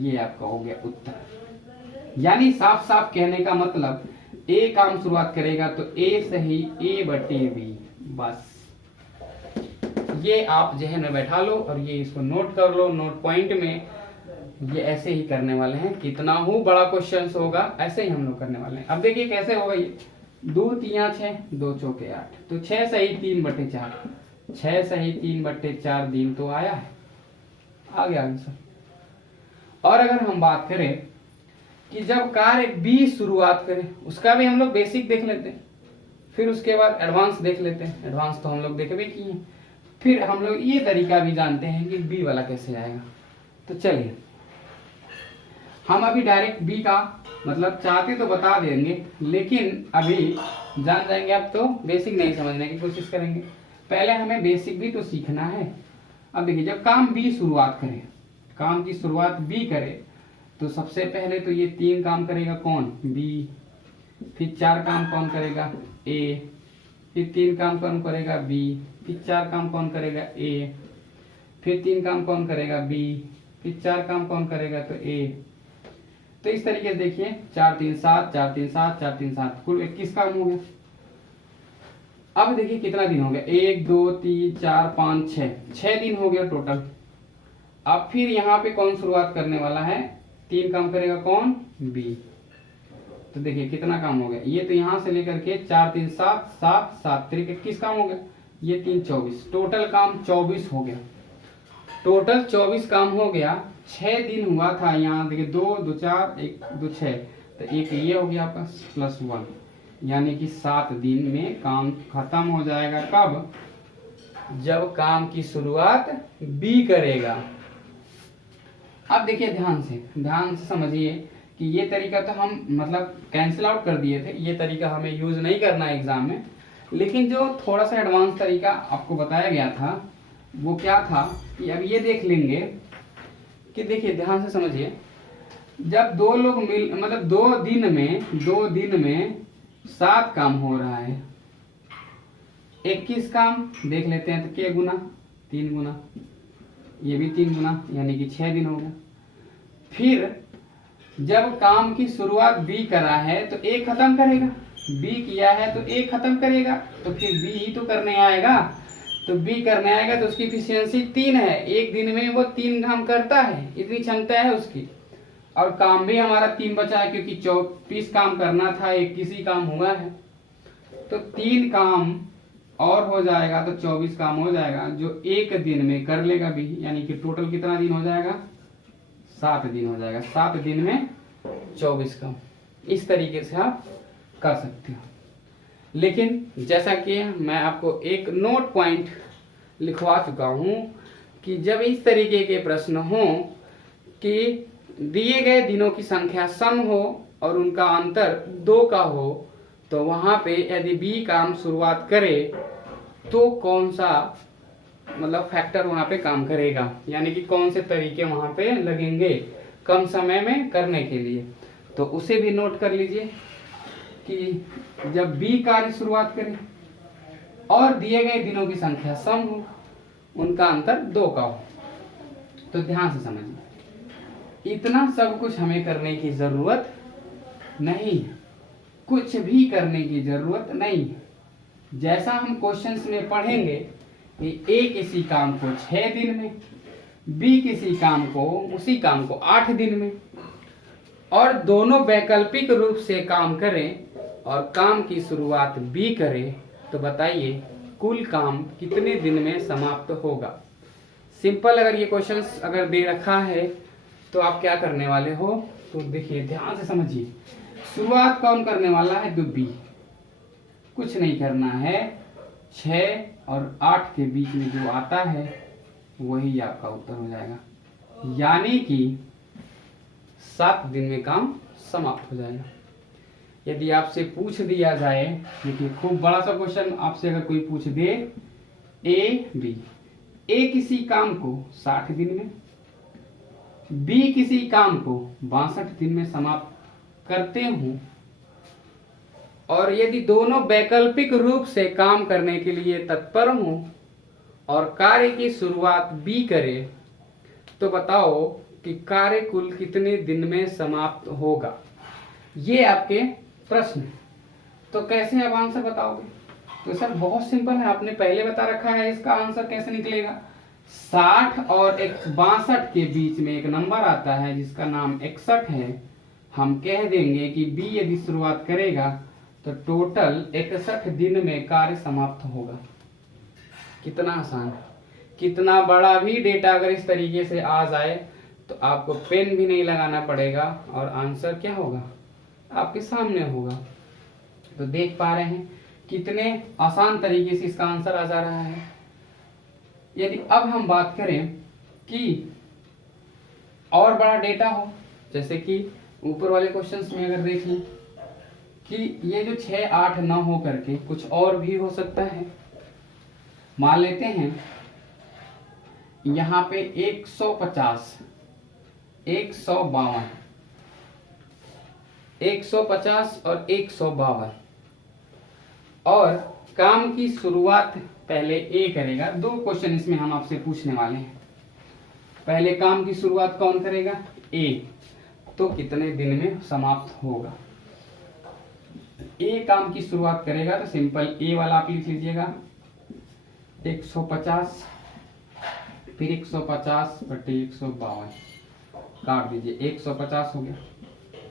ये आपका हो गया उत्तर। यानी साफ साफ कहने का मतलब ए काम शुरुआत करेगा तो ए सही ए बटे बी, बस। ये आप जहन में बैठा लो और ये इसको नोट कर लो नोट पॉइंट में। ये ऐसे ही करने वाले हैं, कितना हो बड़ा क्वेश्चन होगा ऐसे ही हम लोग करने वाले हैं। अब देखिए कैसे होगा ये। 2 3 6, 2 चौके 8, तो 6 सही 3 बटे 4, 6 सही 3 बटे 4 दिन तो आया है, आ गया आंसर। और अगर हम बात करें कि जब कार्य बी शुरुआत करे, उसका भी हम लोग बेसिक देख लेते हैं, फिर उसके बाद एडवांस देख लेते हैं। एडवांस तो हम लोग देख भी किए, फिर हम लोग ये तरीका भी जानते हैं कि बी वाला कैसे आएगा। तो चलिए हम अभी डायरेक्ट बी का मतलब चाहते तो बता देंगे, लेकिन अभी जान जाएंगे। अब तो बेसिक नहीं समझने की कोशिश करेंगे, पहले हमें बेसिक भी तो सीखना है। अब देखिए जब काम बी शुरुआत करे, काम की शुरुआत बी करे, तो सबसे पहले तो ये 3 काम करेगा कौन, बी। फिर 4 काम कौन करेगा, ए। फिर 3 काम कौन करेगा, बी। फिर 4 काम कौन करेगा, ए। फिर 3 काम कौन करेगा, बी। फिर 4 काम कौन करेगा, तो ए। तो इस तरीके से देखिए 4 3 7, 4 3 7, 4 3 7, कुल 21 काम हो गया। अब देखिए कितना दिन हो गया, 1 2 3 4 5 6 दिन हो गया टोटल। अब फिर यहाँ पे कौन शुरुआत करने वाला है, 3 काम करेगा कौन, बी। तो देखिए कितना काम हो गया, ये तो यहाँ से लेकर के 4 3 7 7 7 3 21 काम हो गया, ये 3 24, टोटल काम 24 हो गया। टोटल 24 काम हो गया। 6 दिन हुआ था यहाँ, देखिए 2 2 4 1 2 6, तो एक ये हो गया आपका +1, यानी कि 7 दिन में काम खत्म हो जाएगा। कब, जब काम की शुरुआत बी करेगा। अब देखिए ध्यान से समझिए कि ये तरीका तो हम मतलब कैंसिल आउट कर दिए थे, ये तरीका हमें यूज नहीं करना है एग्जाम में। लेकिन जो थोड़ा सा एडवांस तरीका आपको बताया गया था वो क्या था कि अब ये देख लेंगे कि देखिए ध्यान से समझिए, जब 2 लोग मिल मतलब 2 दिन में 7 काम हो रहा है, 21 काम देख लेते हैं तो क्या गुना, 3 गुना, ये भी 3 गुना, यानी कि 6 दिन हो गया। फिर जब काम की शुरुआत बी करा है तो ए खत्म करेगा, बी किया है तो ए खत्म करेगा, तो फिर बी ही तो करने आएगा। तो बी करने आएगा तो उसकी एफिशिएंसी 3 है, एक दिन में वो 3 काम करता है, इतनी क्षमता है उसकी। और काम भी हमारा 3 बचा है क्योंकि 24 काम करना था, 21 ही काम हुआ है, तो 3 काम और हो जाएगा तो 24 काम हो जाएगा, जो एक दिन में कर लेगा बी। यानी कि टोटल कितना दिन हो जाएगा, 7 दिन हो जाएगा। 7 दिन में 24 काम, इस तरीके से आप कर सकते हो। लेकिन जैसा कि मैं आपको एक नोट पॉइंट लिखवा चुका हूं कि जब इस तरीके के प्रश्न हो कि दिए गए दिनों की संख्या सम हो और उनका अंतर 2 का हो, तो वहां पे यदि बी काम शुरुआत करे तो कौन सा मतलब फैक्टर वहां पे काम करेगा, यानी कि कौन से तरीके वहां पे लगेंगे कम समय में करने के लिए। तो उसे भी नोट कर लीजिए कि जब बी कार्य शुरुआत करे और दिए गए दिनों की संख्या सम हो, उनका अंतर 2 का हो। तो ध्यान से समझिए, इतना सब कुछ हमें करने की जरूरत नहीं है, कुछ भी करने की जरूरत नहीं है। जैसा हम क्वेश्चंस में पढ़ेंगे कि ए किसी काम को 6 दिन में, बी किसी काम को उसी काम को 8 दिन में, और दोनों वैकल्पिक रूप से काम करें और काम की शुरुआत बी करें, तो बताइए कुल काम कितने दिन में समाप्त होगा। सिंपल अगर ये क्वेश्चंस अगर दे रखा है तो आप क्या करने वाले हो, तो देखिए ध्यान से समझिए, शुरुआत कौन करने वाला है, तो बी। कुछ नहीं करना है, 6 और 8 के बीच में जो आता है वही आपका उत्तर हो जाएगा, यानी कि 7 दिन में काम समाप्त हो जाएगा। यदि आपसे पूछ दिया जाए, देखिए खूब बड़ा सा क्वेश्चन आपसे अगर कोई पूछ दे, ए किसी काम को 60 दिन में, बी किसी काम को 62 दिन में समाप्त करते हूं, और यदि दोनों वैकल्पिक रूप से काम करने के लिए तत्पर हूं और कार्य की शुरुआत बी करे, तो बताओ कि कार्य कुल कितने दिन में समाप्त होगा। ये आपके प्रश्न। तो कैसे आप आंसर बताओगे? तो सर बहुत सिंपल है, आपने पहले बता रखा है इसका आंसर कैसे निकलेगा। 60 और 62 के बीच में एक नंबर आता है जिसका नाम 61 है। हम कह देंगे कि बी यदि शुरुआत करेगा तो टोटल 61 दिन में कार्य समाप्त होगा। कितना आसान है। कितना बड़ा भी डेटा अगर इस तरीके से आ जाए तो आपको पेन भी नहीं लगाना पड़ेगा और आंसर क्या होगा, आपके सामने होगा। तो देख पा रहे हैं कितने आसान तरीके से इसका आंसर आ जा रहा है। यदि अब हम बात करें कि और बड़ा डेटा हो, जैसे कि ऊपर वाले क्वेश्चंस में अगर देखें कि ये जो 6, 8, 9 हो करके कुछ और भी हो सकता है। मान लेते हैं यहाँ पे 150, 152, 150 और 152, और काम की शुरुआत पहले ए करेगा। 2 क्वेश्चन इसमें हम आपसे पूछने वाले हैं। पहले काम की शुरुआत कौन करेगा? ए। तो कितने दिन में समाप्त होगा? ए काम की शुरुआत करेगा तो सिंपल ए वाला आप लिख लीजिएगा 150, फिर 150 बटे 152 काट दीजिए, 150 हो गया।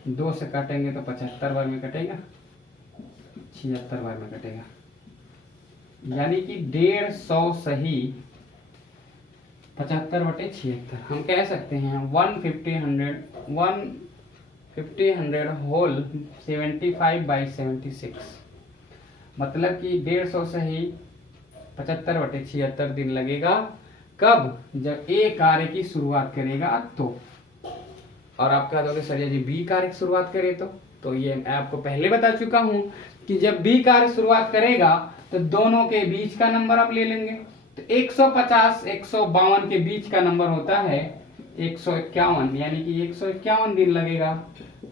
2 से काटेंगे तो 75 बार में कटेगा, 76 बार में कटेगा, यानी कि 150 सही 75 बटे 76। हम कह सकते हैं 150 होल 75/76, मतलब कि 150 सही 75 बटे 76 दिन लगेगा। कब? जब ए कार्य की शुरुआत करेगा तो। और आप कह दोगे सर यदि बी कार्य की शुरुआत करे तो ये मैं आपको पहले बता चुका हूं कि जब बी कार्य शुरुआत करेगा तो दोनों के बीच का नंबर आप ले लेंगे। तो 150, 152 के बीच का नंबर होता है 151, यानी कि 151 दिन लगेगा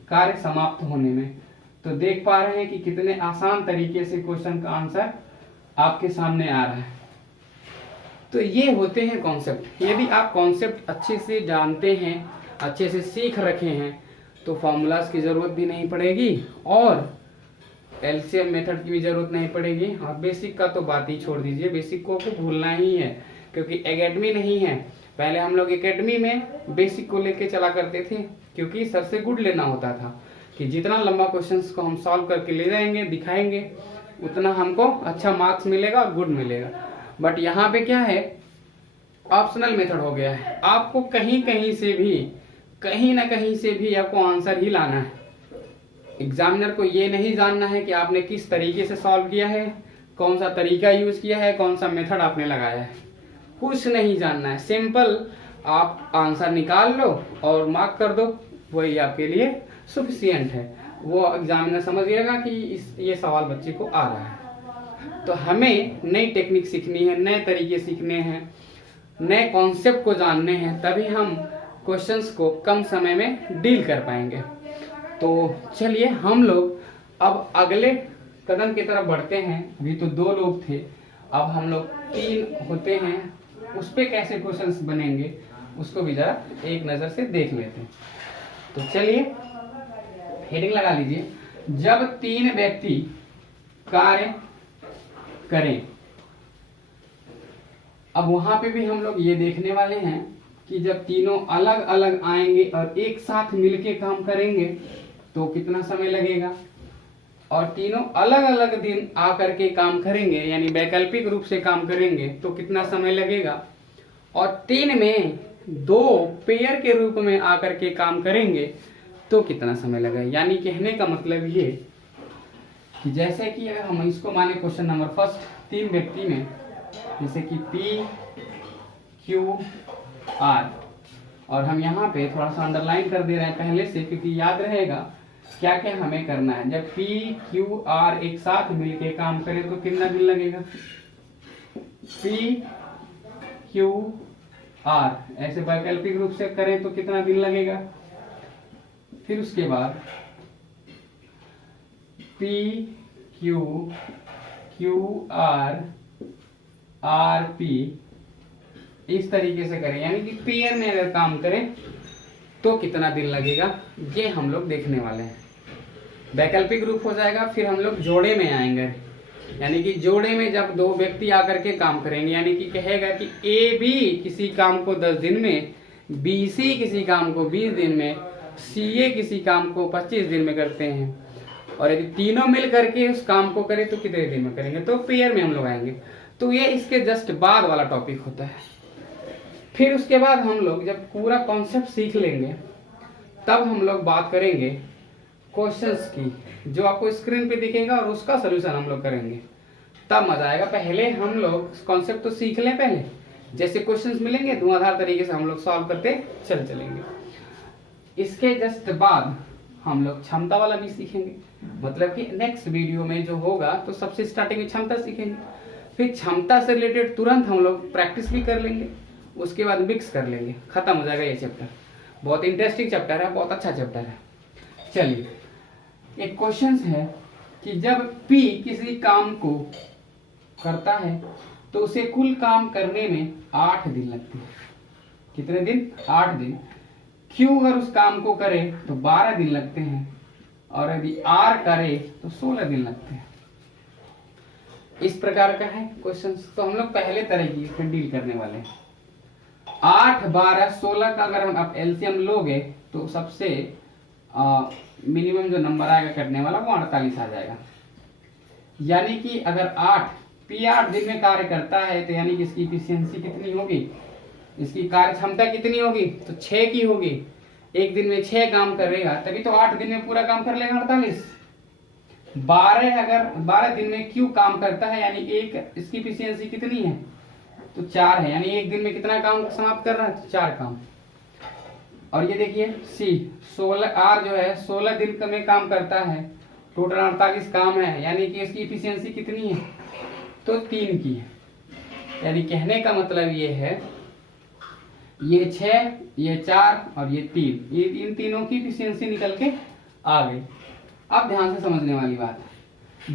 कार्य समाप्त होने में। तो देख पा रहे हैं कि कितने आसान तरीके से क्वेश्चन का आंसर आपके सामने आ रहा है। तो ये होते हैं कॉन्सेप्ट। यदि आप कॉन्सेप्ट अच्छे से जानते हैं, अच्छे से सीख रखे हैं, तो फॉर्मूलाज की जरूरत भी नहीं पड़ेगी और एलसीएम मेथड की भी जरूरत नहीं पड़ेगी। और बेसिक का तो बात ही छोड़ दीजिए, बेसिक को भूलना ही है, क्योंकि एकेडमी नहीं है। पहले हम लोग एकेडमी में बेसिक को लेके चला करते थे, क्योंकि सर से गुड लेना होता था कि जितना लंबा क्वेश्चंस को हम सॉल्व करके ले जाएंगे, दिखाएंगे, उतना हमको अच्छा मार्क्स मिलेगा और गुड मिलेगा। बट यहाँ पे क्या है, ऑप्शनल मेथड हो गया है। आपको कहीं कहीं से भी, कहीं ना कहीं से भी आपको आंसर ही लाना है। एग्जामिनर को ये नहीं जानना है कि आपने किस तरीके से सॉल्व किया है, कौन सा तरीका यूज किया है, कौन सा मेथड आपने लगाया है, कुछ नहीं जानना है। सिंपल आप आंसर निकाल लो और मार्क कर दो, वही आपके लिए सफिशिएंट है। वो एग्जामिनर समझ जाएगा कि ये सवाल बच्चे को आ रहा है। तो हमें नई टेक्निक सीखनी है, नए तरीके सीखने हैं, नए कॉन्सेप्ट को जानने हैं, तभी हम क्वेश्चंस को कम समय में डील कर पाएंगे। तो चलिए हम लोग अब अगले कदम की तरफ बढ़ते हैं। अभी तो 2 लोग थे, अब हम लोग 3 होते हैं, उस पे कैसे क्वेश्चंस बनेंगे उसको भी जरा एक नजर से देख लेते हैं। तो चलिए हेडिंग लगा लीजिए, जब 3 व्यक्ति कार्य करें। अब वहां पे भी हम लोग ये देखने वाले हैं कि जब तीनों अलग अलग आएंगे और एक साथ मिलके काम करेंगे तो कितना समय लगेगा, और तीनों अलग अलग दिन आकर के काम करेंगे, यानी वैकल्पिक रूप से काम करेंगे तो कितना समय लगेगा, और 3 में 2 पेयर के रूप में आकर के काम करेंगे तो कितना समय लगेगा। यानी कहने का मतलब ये कि जैसे कि अगर हम इसको माने क्वेश्चन नंबर फर्स्ट, 3 व्यक्ति में जैसे कि P Q R, और हम यहाँ पे थोड़ा सा अंडरलाइन कर दे रहे हैं पहले से, क्योंकि याद रहेगा क्या क्या हमें करना है। जब P Q R एक साथ मिलके काम करें तो कितना दिन लगेगा, P Q R ऐसे वैकल्पिक रूप से करें तो कितना दिन लगेगा। फिर उसके बाद P Q Q R R P इस तरीके से करें, यानी कि पेयर में अगर काम करें तो कितना दिन लगेगा, ये हम लोग देखने वाले हैं। वैकल्पिक रूप हो जाएगा। फिर हम लोग जोड़े में आएंगे, यानी कि जोड़े में जब 2 व्यक्ति आकर के काम करेंगे, यानी कि कहेगा कि ए बी किसी काम को 10 दिन में, बी सी किसी काम को 20 दिन में, सी ए किसी काम को 25 दिन में करते हैं, और यदि तीनों मिल करके उस काम को करें तो कितने दिन में करेंगे, तो पेयर में हम लोग आएंगे। तो ये इसके जस्ट बाद वाला टॉपिक होता है। फिर उसके बाद हम लोग जब पूरा कॉन्सेप्ट सीख लेंगे तब हम लोग बात करेंगे क्वेश्चंस की, जो आपको स्क्रीन पे दिखेगा और उसका सोल्यूशन हम लोग करेंगे, तब मजा आएगा। पहले हम लोग कॉन्सेप्ट तो सीख लें, पहले जैसे क्वेश्चंस मिलेंगे धुआंधार तरीके से हम लोग सॉल्व करते चलेंगे। इसके जस्ट बाद हम लोग क्षमता वाला भी सीखेंगे, मतलब कि नेक्स्ट वीडियो में जो होगा तो सबसे स्टार्टिंग में क्षमता सीखेंगे, फिर क्षमता से रिलेटेड तुरंत हम लोग प्रैक्टिस भी कर लेंगे, उसके बाद मिक्स कर लेंगे, खत्म हो जाएगा ये चैप्टर। बहुत इंटरेस्टिंग चैप्टर है, बहुत अच्छा चैप्टर है। चलिए, एक क्वेश्चन है कि जब P किसी काम को करता है तो उसे कुल काम करने में 8 दिन लगते हैं। कितने दिन? 8 दिन। Q अगर उस काम को करे तो 12 दिन लगते हैं, और यदि R करे तो 16 दिन लगते हैं। इस प्रकार का है क्वेश्चन। तो हम लोग पहले तरह की डील करने वाले हैं। 8, 12, 16 का अगर हम आप एलसीएम लोगे तो सबसे मिनिमम जो नंबर आएगा कटने वाला वो 48 आ जाएगा। यानी कि अगर P 8 दिन में कार्य करता है तो यानी कि इसकी इफिशियंसी कितनी होगी, इसकी कार्य क्षमता कितनी होगी, तो 6 की होगी। एक दिन में 6 काम करेगा तभी तो 8 दिन में पूरा काम कर लेगा 48। 12 अगर 12 दिन में क्यों काम करता है, यानी एक इसकी इफिशियंसी कितनी है, तो 4 है, यानी एक दिन में कितना काम समाप्त कर रहा है, 4 काम। और ये देखिए C 16 R जो है 16 दिन में काम करता है, टोटल 48 काम है, यानी कि इसकी इफिशियंसी कितनी है, तो 3 की है। यानी कहने का मतलब ये है ये 6, ये 4 और ये 3, ये इन तीनों की इफिशियंसी निकल के आ गई। अब ध्यान से समझने वाली बात है,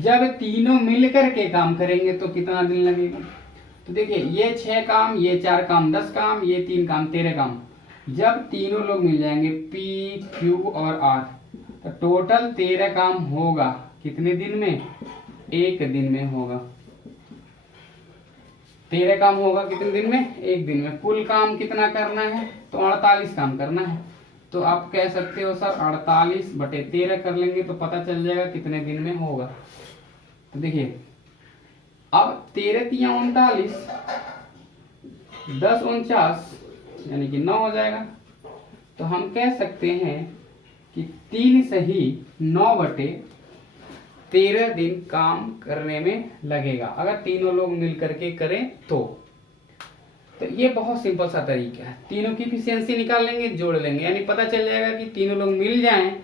जब तीनों मिलकर के काम करेंगे तो कितना दिन लगेगा। तो देखिए ये 6 काम, ये 4 काम 10 काम, ये 3 काम 13 काम। जब तीनों लोग मिल जाएंगे P, Q और R, तो टोटल 13 काम होगा कितने दिन में, 1 दिन में होगा। 13 काम होगा कितने दिन में, 1 दिन में। कुल काम कितना करना है, तो 48 काम करना है। तो आप कह सकते हो सर 48/13 कर लेंगे तो पता चल जाएगा कितने दिन में होगा। तो देखिए अब 13 × 39, 10 × 49 यानी कि 9 हो जाएगा। तो हम कह सकते हैं कि 3 सही 9/13 दिन काम करने में लगेगा, अगर तीनों लोग मिल करके करें तो ये बहुत सिंपल सा तरीका है। तीनों की इफिशियंसी निकाल लेंगे, जोड़ लेंगे, यानी पता चल जाएगा कि तीनों लोग मिल जाएं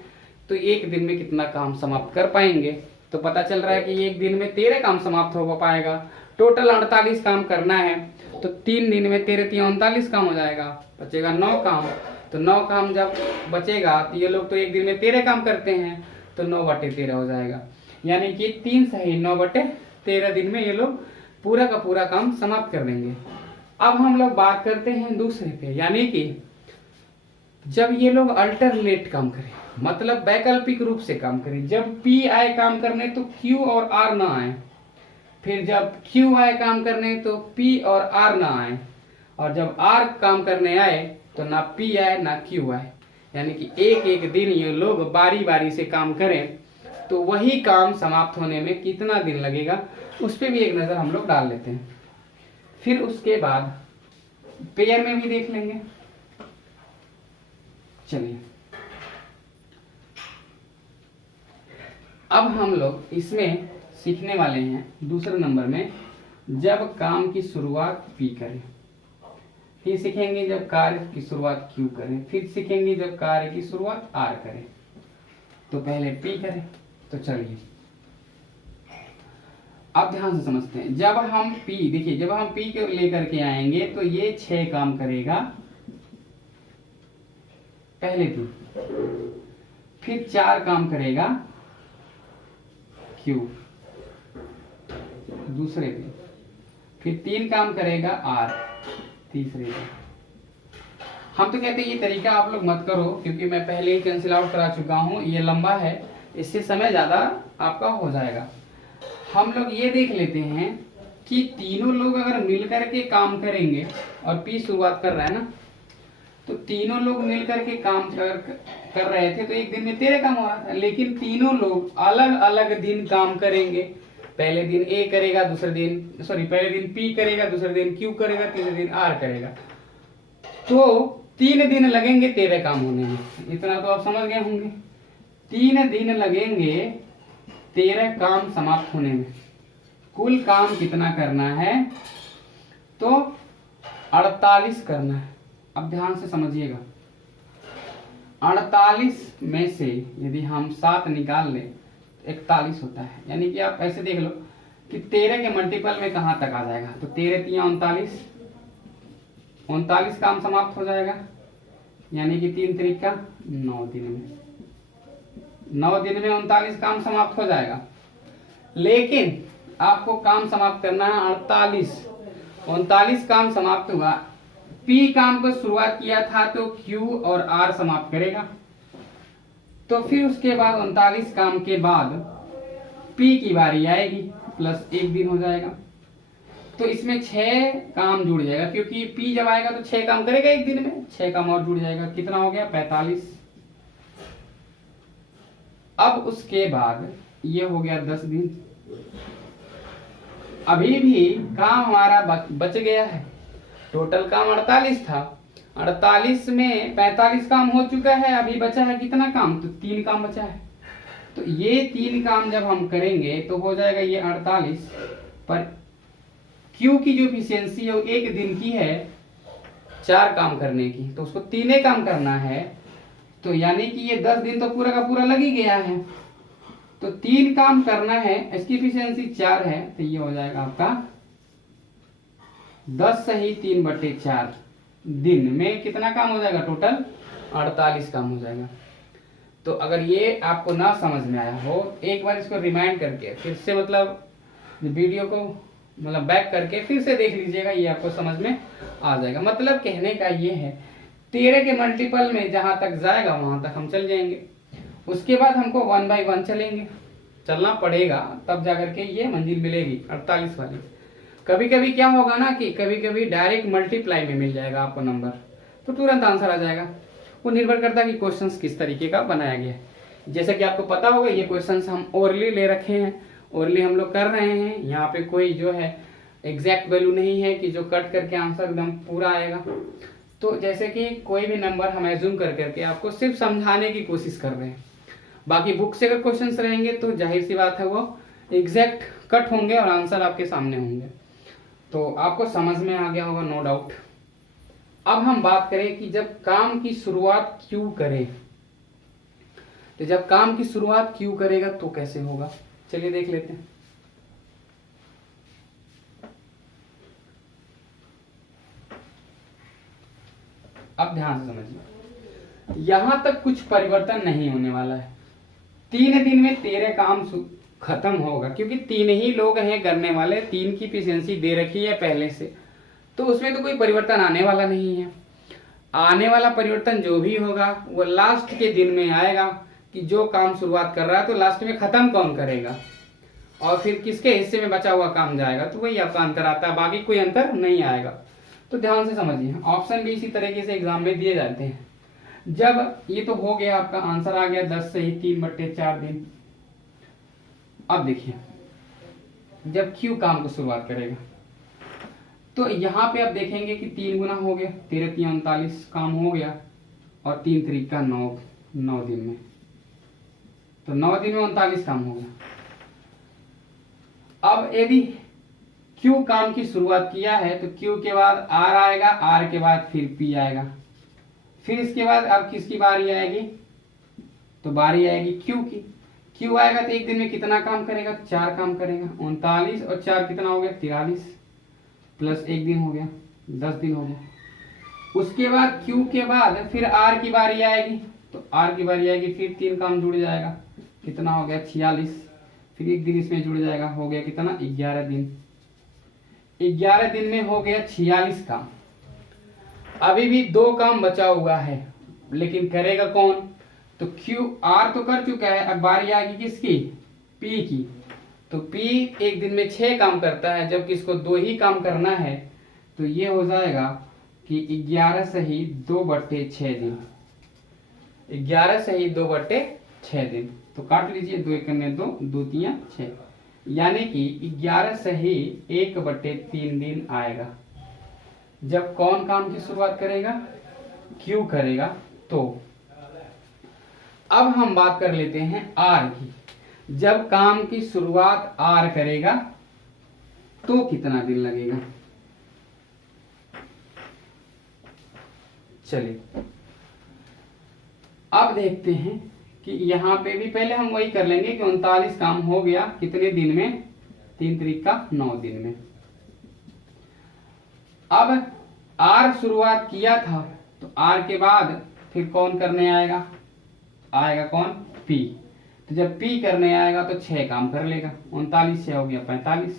तो 1 दिन में कितना काम समाप्त कर पाएंगे। तो पता चल रहा है कि 1 दिन में 13 काम समाप्त हो पाएगा। टोटल 48 काम करना है तो 3 दिन में 13 × 3 = 39 काम हो जाएगा, बचेगा 9 काम। तो 9 काम जब बचेगा तो ये लोग तो 1 दिन में 13 काम करते हैं, तो 9/13 हो जाएगा। यानी कि 3 सही 9/13 दिन में ये लोग पूरा का पूरा काम समाप्त कर देंगे। अब हम लोग बात करते हैं दूसरे पे, यानी कि जब ये लोग अल्टरनेट काम करें, मतलब वैकल्पिक रूप से काम करें। जब P आए काम करने तो Q और R ना आए, फिर जब Q आए काम करने तो P और R ना आए, और जब R काम करने आए तो ना P आए ना Q आए। यानी कि एक एक दिन ये लोग बारी बारी से काम करें तो वही काम समाप्त होने में कितना दिन लगेगा, उस पर भी एक नज़र हम लोग डाल लेते हैं। फिर उसके बाद पेयर में भी देख लेंगे। चलिए अब हम लोग इसमें सीखने वाले हैं दूसरे नंबर में, जब काम की शुरुआत पी करें, फिर सीखेंगे जब कार्य की शुरुआत क्यू करें, फिर सीखेंगे जब कार्य की शुरुआत आर करें। तो पहले पी करें। तो चलिए अब ध्यान से समझते हैं। जब हम पी, देखिए जब हम पी को लेकर के आएंगे तो ये 6 काम करेगा पहले पी, फिर 4 काम करेगा क्यू दूसरे पे, फिर 3 काम करेगा आर तीसरे पे। हम तो कहते हैं ये तरीका आप लोग मत करो, क्योंकि मैं पहले ही कैंसिल आउट करा चुका हूं, ये लंबा है, इससे समय ज्यादा आपका हो जाएगा। हम लोग ये देख लेते हैं कि तीनों लोग अगर मिलकर के काम करेंगे, और पी शुरुआत कर रहा है ना, तो तीनों लोग मिलकर के काम कर रहे थे तो एक दिन में 13 काम हो रहा था। लेकिन तीनों लोग अलग अलग दिन काम करेंगे। पहले दिन ए करेगा, दूसरे दिन पहले दिन पी करेगा, दूसरे दिन क्यू करेगा, तीसरे दिन आर करेगा। तो 3 दिन लगेंगे 13 काम होने में। इतना तो आप समझ गए होंगे। 3 दिन लगेंगे 13 काम समाप्त होने में। कुल काम कितना करना है? तो 48 करना है। अब ध्यान से समझिएगा, 48 में से यदि हम 7 निकाल लें 41 होता है। यानी कि आप ऐसे देख लो कि 13 के मल्टीपल में कहां तक आ जाएगा। तो 13 तिया 39, 39 काम समाप्त हो जाएगा। यानी कि 3 तरीका 9 दिन में, 9 दिन में 39 काम समाप्त हो जाएगा। लेकिन आपको काम समाप्त करना है 48। 39 काम समाप्त हुआ, पी काम को शुरुआत किया था तो क्यू और आर समाप्त करेगा। तो फिर उसके बाद 39 काम के बाद पी की बारी आएगी, प्लस 1 दिन हो जाएगा। तो इसमें 6 काम जुड़ जाएगा, क्योंकि पी जब आएगा तो 6 काम करेगा एक दिन में, 6 काम और जुड़ जाएगा। कितना हो गया? 45। अब उसके बाद ये हो गया 10 दिन। अभी भी काम हमारा बच गया है। टोटल काम 48 था, 48 में 45 काम हो चुका है। अभी बचा है कितना काम? तो 3 काम बचा है। तो ये 3 काम जब हम करेंगे तो हो जाएगा ये 48 पर क्यू की जो इफिशियंसी है वो 1 दिन की है 4 काम करने की, तो उसको 3 काम करना है। तो यानी कि ये 10 दिन तो पूरा का पूरा लग ही गया है। तो 3 काम करना है, इसकी इफिशियंसी 4 है, तो ये हो जाएगा आपका 10 सही 3/4। दिन में कितना काम हो जाएगा? टोटल 48 काम हो जाएगा। तो अगर ये आपको ना समझ में आया हो, एक बार इसको रिमाइंड करके फिर से मतलब वीडियो को मतलब बैक करके फिर से देख लीजिएगा, ये आपको समझ में आ जाएगा। मतलब कहने का ये है 13 के मल्टीपल में जहां तक जाएगा वहां तक हम चल जाएंगे। उसके बाद हमको 1 बाय 1 चलेंगे, चलना पड़ेगा, तब जाकर के ये मंजिल मिलेगी 48 वाली। कभी कभी क्या होगा ना कि कभी कभी डायरेक्ट मल्टीप्लाई में मिल जाएगा आपको नंबर, तो तुरंत आंसर आ जाएगा। वो निर्भर करता है कि क्वेश्चंस किस तरीके का बनाया गया है। जैसे कि आपको पता होगा ये क्वेश्चंस हम ओरली ले रखे हैं, ओरली हम लोग कर रहे हैं। यहाँ पे कोई जो है एग्जैक्ट वैल्यू नहीं है कि जो कट करके आंसर एकदम पूरा आएगा। तो जैसे कि कोई भी नंबर हम एज्यूम कर करके आपको सिर्फ समझाने की कोशिश कर रहे हैं। बाकी बुक से अगर क्वेश्चंस रहेंगे तो जाहिर सी बात है वो एग्जैक्ट कट होंगे और आंसर आपके सामने होंगे। तो आपको समझ में आ गया होगा, नो डाउट। अब हम बात करें कि जब काम की शुरुआत क्यू करे, तो जब काम की शुरुआत क्यू करेगा तो कैसे होगा, चलिए देख लेते हैं। अब ध्यान से समझिए, यहां तक कुछ परिवर्तन नहीं होने वाला है। 3 दिन में 13 काम खत्म होगा, क्योंकि 3 ही लोग हैं करने वाले, 3 की एफिशिएंसी दे रखी है पहले से, तो उसमें तो कोई परिवर्तन आने वाला नहीं है। आने वाला परिवर्तन जो भी होगा वो लास्ट के दिन में आएगा कि जो काम शुरुआत कर रहा है तो लास्ट में खत्म कौन करेगा और फिर किसके हिस्से में बचा हुआ काम जाएगा, तो वही आपका अंतर आता है, बाकी कोई अंतर नहीं आएगा। तो ध्यान से समझिए, ऑप्शन भी इसी तरीके से एग्जाम में दिए जाते हैं। जब ये तो हो गया, आपका आंसर आ गया 10 सही 3/4 दिन। अब देखिए जब क्यू काम को शुरुआत करेगा तो यहाँ पे आप देखेंगे कि 3 गुना हो गया, 13 3 39 काम हो गया और 3 तरीका 9 दिन में। तो 9 दिन में 39 काम हो गया। अब यदि Q काम की शुरुआत किया है तो Q के बाद R आएगा, R के बाद फिर P आएगा, फिर इसके बाद अब किसकी बारी आएगी, तो बारी आएगी Q की। Q आएगा तो एक दिन में कितना काम करेगा, 4 काम करेगा। 39 और 4 कितना हो गया, 43, प्लस एक दिन हो गया, 10 दिन हो गया। उसके बाद Q के बाद फिर R की बारी आएगी, तो R की बारी आएगी, फिर 3 काम जुड़ जाएगा, कितना हो गया, 46, फिर एक दिन इसमें जुड़ जाएगा, हो गया कितना, 11 दिन। 11 दिन में हो गया 46 काम। अभी भी 2 काम बचा हुआ है, लेकिन करेगा कौन, तो Q R तो कर चुका है, अब बारी आएगी किसकी, P की। तो P एक दिन में 6 काम करता है, जबकि इसको 2 ही काम करना है, तो ये हो जाएगा कि 11 सही 2/6 दिन। 11 सही 2/6 दिन, तो काट लीजिए, 2 एकम 2, 2 तिया 6, यानी कि 11 सही 1/3 दिन आएगा। जब कौन काम की शुरुआत करेगा, Q करेगा। तो अब हम बात कर लेते हैं R की। जब काम की शुरुआत R करेगा तो कितना दिन लगेगा, चलिए अब देखते हैं कि यहां पे भी पहले हम वही कर लेंगे कि 39 काम हो गया कितने दिन में, 3 तारीख का 9 दिन में। अब R शुरुआत किया था, तो R के बाद फिर कौन करने आएगा, आएगा कौन, P। तो जब P करने आएगा तो 6 काम कर लेगा, 39 से हो गया 45,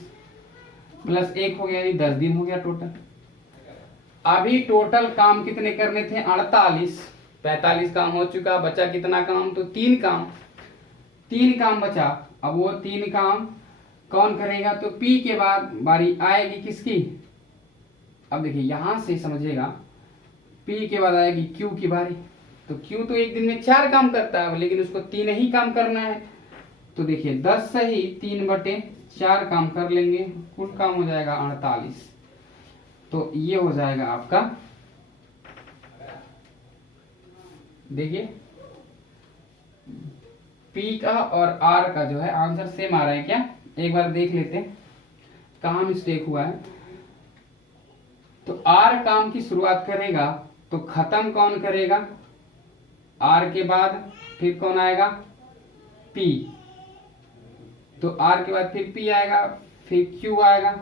प्लस 1 हो गया, 10 दिन हो गया टोटल। अभी टोटल काम कितने करने थे, 48, 45 काम हो चुका, बचा कितना काम, तो 3 काम। 3 काम बचा, अब वो 3 काम कौन करेगा, तो P के बाद बारी आएगी किसकी, अब देखिए यहां से समझिएगा, P के बाद आएगी Q की बारी। तो Q तो एक दिन में 4 काम करता है, लेकिन उसको 3 ही काम करना है, तो देखिए 10 सही 3/4 काम कर लेंगे, कुल काम हो जाएगा 48। तो ये हो जाएगा आपका, देखिए P का और R का जो है आंसर सेम आ रहा है क्या, एक बार देख लेते हैं कहाँ मिस्टेक हुआ है। तो R काम की शुरुआत करेगा तो खत्म कौन करेगा, R के बाद फिर कौन आएगा, P। तो R के बाद फिर P आएगा, फिर Q आएगा,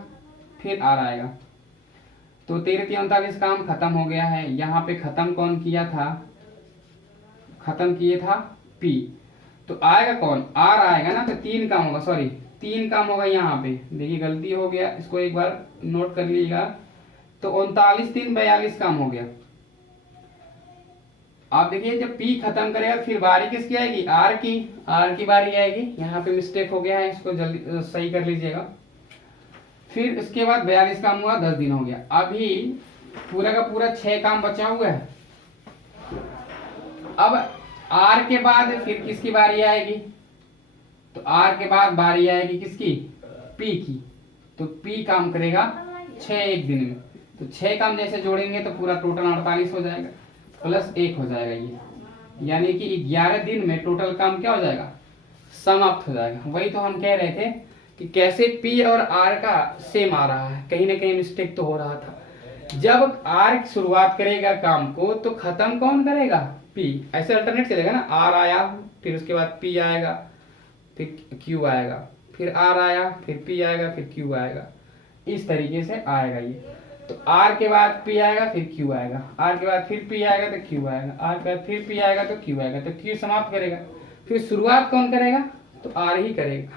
फिर R आएगा। तो 13-39 काम खत्म हो गया है। यहाँ पे खत्म कौन किया था, खत्म किए था P। तो आएगा कौन, R आएगा ना, तो 3 काम होगा, सॉरी 3 काम होगा यहाँ पे, देखिए गलती हो गया, इसको एक बार नोट कर लीजिएगा। तो 39 3 42 काम हो गया। आप देखिए जब P खत्म करेगा फिर बारी किसकी आएगी, R की बारी आएगी। यहाँ पे मिस्टेक हो गया है, इसको जल्दी सही कर लीजिएगा। फिर इसके बाद 42 काम हुआ, 10 दिन हो गया। अभी पूरा का पूरा 6 काम बचा हुआ है। अब R के बाद फिर किसकी बारी आएगी, तो R के बाद बारी आएगी किसकी, P की। तो P काम करेगा 6 एक दिन में। तो 6 काम जैसे जोड़ेंगे तो पूरा टोटल 48 हो जाएगा, प्लस 1 हो जाएगा ये, यानी कि 11 दिन में टोटल काम क्या हो जाएगा, समाप्त हो जाएगा। वही तो हम कह रहे थे कि कैसे P और R का सेम आ रहा है, कहीं ना कहीं मिस्टेक तो हो रहा था। जब R शुरुआत करेगा काम को तो खत्म कौन करेगा, P। ऐसे अल्टरनेट चलेगा ना, R आया फिर उसके बाद P आएगा, फिर Q आएगा, फिर R आया फिर P आएगा, फिर Q आएगा, इस तरीके से आएगा ये। तो R के बाद P आएगा फिर Q आएगा, R के बाद फिर P आएगा तो Q आएगा, R के बाद फिर P आएगा तो Q आएगा। तो Q समाप्त करेगा, फिर शुरुआत कौन करेगा, तो R ही करेगा।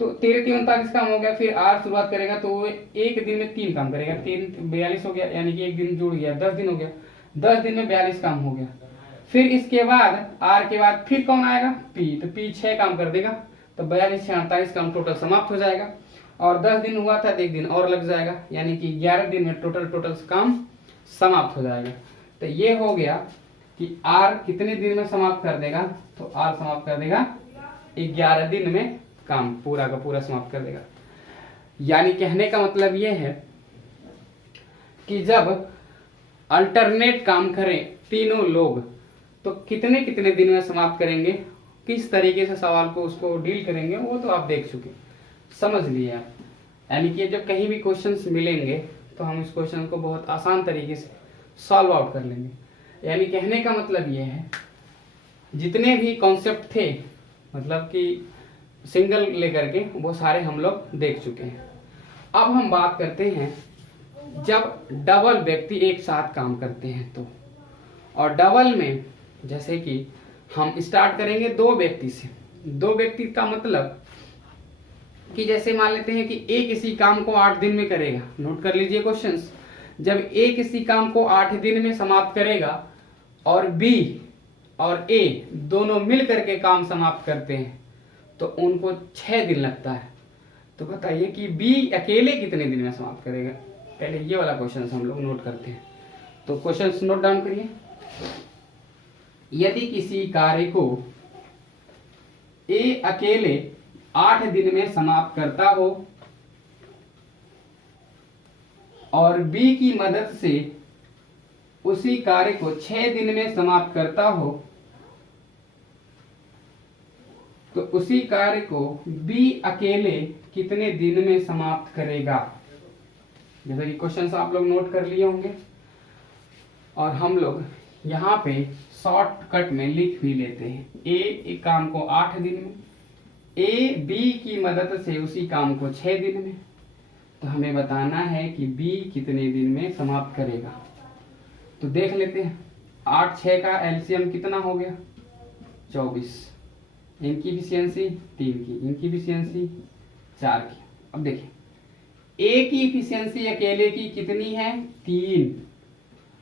तो 13-39 काम हो गया, फिर R शुरुआत करेगा तो वो एक दिन में 3 काम करेगा, 3 42 हो गया, यानी कि एक दिन जुड़ गया, 10 दिन हो गया, 10 दिन में 42 काम हो गया। फिर इसके बाद R के बाद फिर कौन आएगा, P। तो P 6 काम कर देगा, तो 42 से 48 काम टोटल समाप्त हो जाएगा। और 10 दिन हुआ था तो एक दिन और लग जाएगा, यानी कि 11 दिन में टोटल काम समाप्त हो जाएगा। तो ये हो गया कि R कितने दिन में समाप्त कर देगा, तो R समाप्त कर देगा 11 दिन में काम पूरा का पूरा समाप्त कर देगा। यानी कहने का मतलब ये है कि जब अल्टरनेट काम करें तीनों लोग तो कितने कितने दिन में समाप्त करेंगे, किस तरीके से सवाल को उसको डील करेंगे वो तो आप देख चुके, समझ लिए आप। यानी कि जब कहीं भी क्वेश्चंस मिलेंगे तो हम इस क्वेश्चन को बहुत आसान तरीके से सॉल्व आउट कर लेंगे। यानी कहने का मतलब ये है, जितने भी कॉन्सेप्ट थे मतलब कि सिंगल लेकर के, वो सारे हम लोग देख चुके हैं। अब हम बात करते हैं जब डबल व्यक्ति एक साथ काम करते हैं तो, और डबल में जैसे कि हम स्टार्ट करेंगे दो व्यक्ति से। दो व्यक्ति का मतलब कि जैसे मान लेते हैं कि ए किसी काम को 8 दिन में करेगा। नोट कर लीजिए क्वेश्चंस। जब ए किसी काम को 8 दिन में समाप्त करेगा और बी और ए दोनों मिल करके काम समाप्त करते हैं तो उनको 6 दिन लगता है। तो बताइए कि बी अकेले कितने दिन में समाप्त करेगा। पहले ये वाला क्वेश्चन हम लोग नोट करते हैं। तो क्वेश्चन नोट डाउन करिए। यदि किसी कार्य को ए अकेले 8 दिन में समाप्त करता हो और बी की मदद से उसी कार्य को 6 दिन में समाप्त करता हो तो उसी कार्य को बी अकेले कितने दिन में समाप्त करेगा। जैसा कि क्वेश्चन आप लोग नोट कर लिए होंगे और हम लोग यहाँ पे शॉर्टकट में लिख भी लेते हैं। ए एक काम को 8 दिन में, ए बी की मदद से उसी काम को 6 दिन में। तो हमें बताना है कि बी कितने दिन में समाप्त करेगा। तो देख लेते हैं, 8 6 का एलसीएम कितना हो गया 24। इनकी इफिशियंसी 3 की, इनकी इफिशियंसी 4 की। अब देखिए ए की इफिशियंसी अकेले की कितनी है 3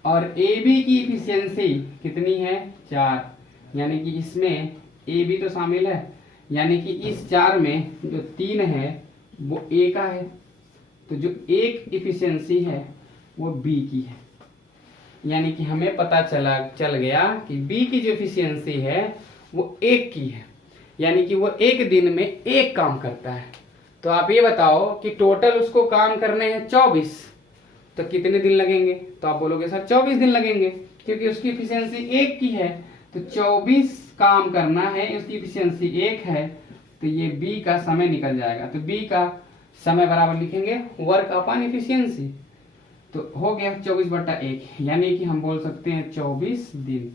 और ए बी की इफिशियंसी कितनी है 4। यानी कि इसमें ए बी तो शामिल है, यानी कि इस 4 में जो 3 है वो ए का है। तो जो एक इफिशियंसी है वो बी की है। यानी कि हमें पता चल गया कि बी की जो इफिशियंसी है वो 1 की है। यानी कि वो एक दिन में एक काम करता है। तो आप ये बताओ कि टोटल उसको काम करने हैं 24, तो कितने दिन लगेंगे। तो आप बोलोगे सर 24 दिन लगेंगे, क्योंकि उसकी इफिशियंसी 1 की है। तो 24 काम करना है, उसकी इफिशियंसी 1 है, तो ये बी का समय निकल जाएगा। तो बी का समय बराबर लिखेंगे वर्क अपॉन इफिशियंसी। तो हो गया 24/1, यानी कि हम बोल सकते हैं 24 दिन।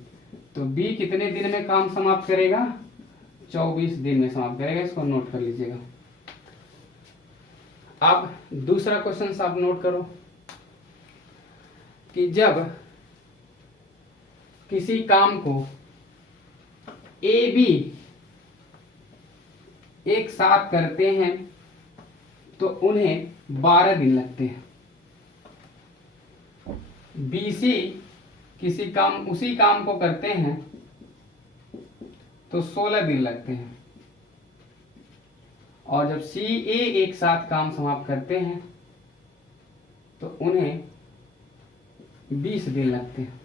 तो बी कितने दिन में काम समाप्त करेगा 24 दिन में समाप्त करेगा। इसको नोट कर लीजिएगा। अब दूसरा क्वेश्चन आप नोट करो कि जब किसी काम को ए बी एक साथ करते हैं तो उन्हें 12 दिन लगते हैं। बी सी उसी काम को करते हैं तो 16 दिन लगते हैं। और जब सी ए एक साथ काम समाप्त करते हैं तो उन्हें 20 दिन लगते हैं।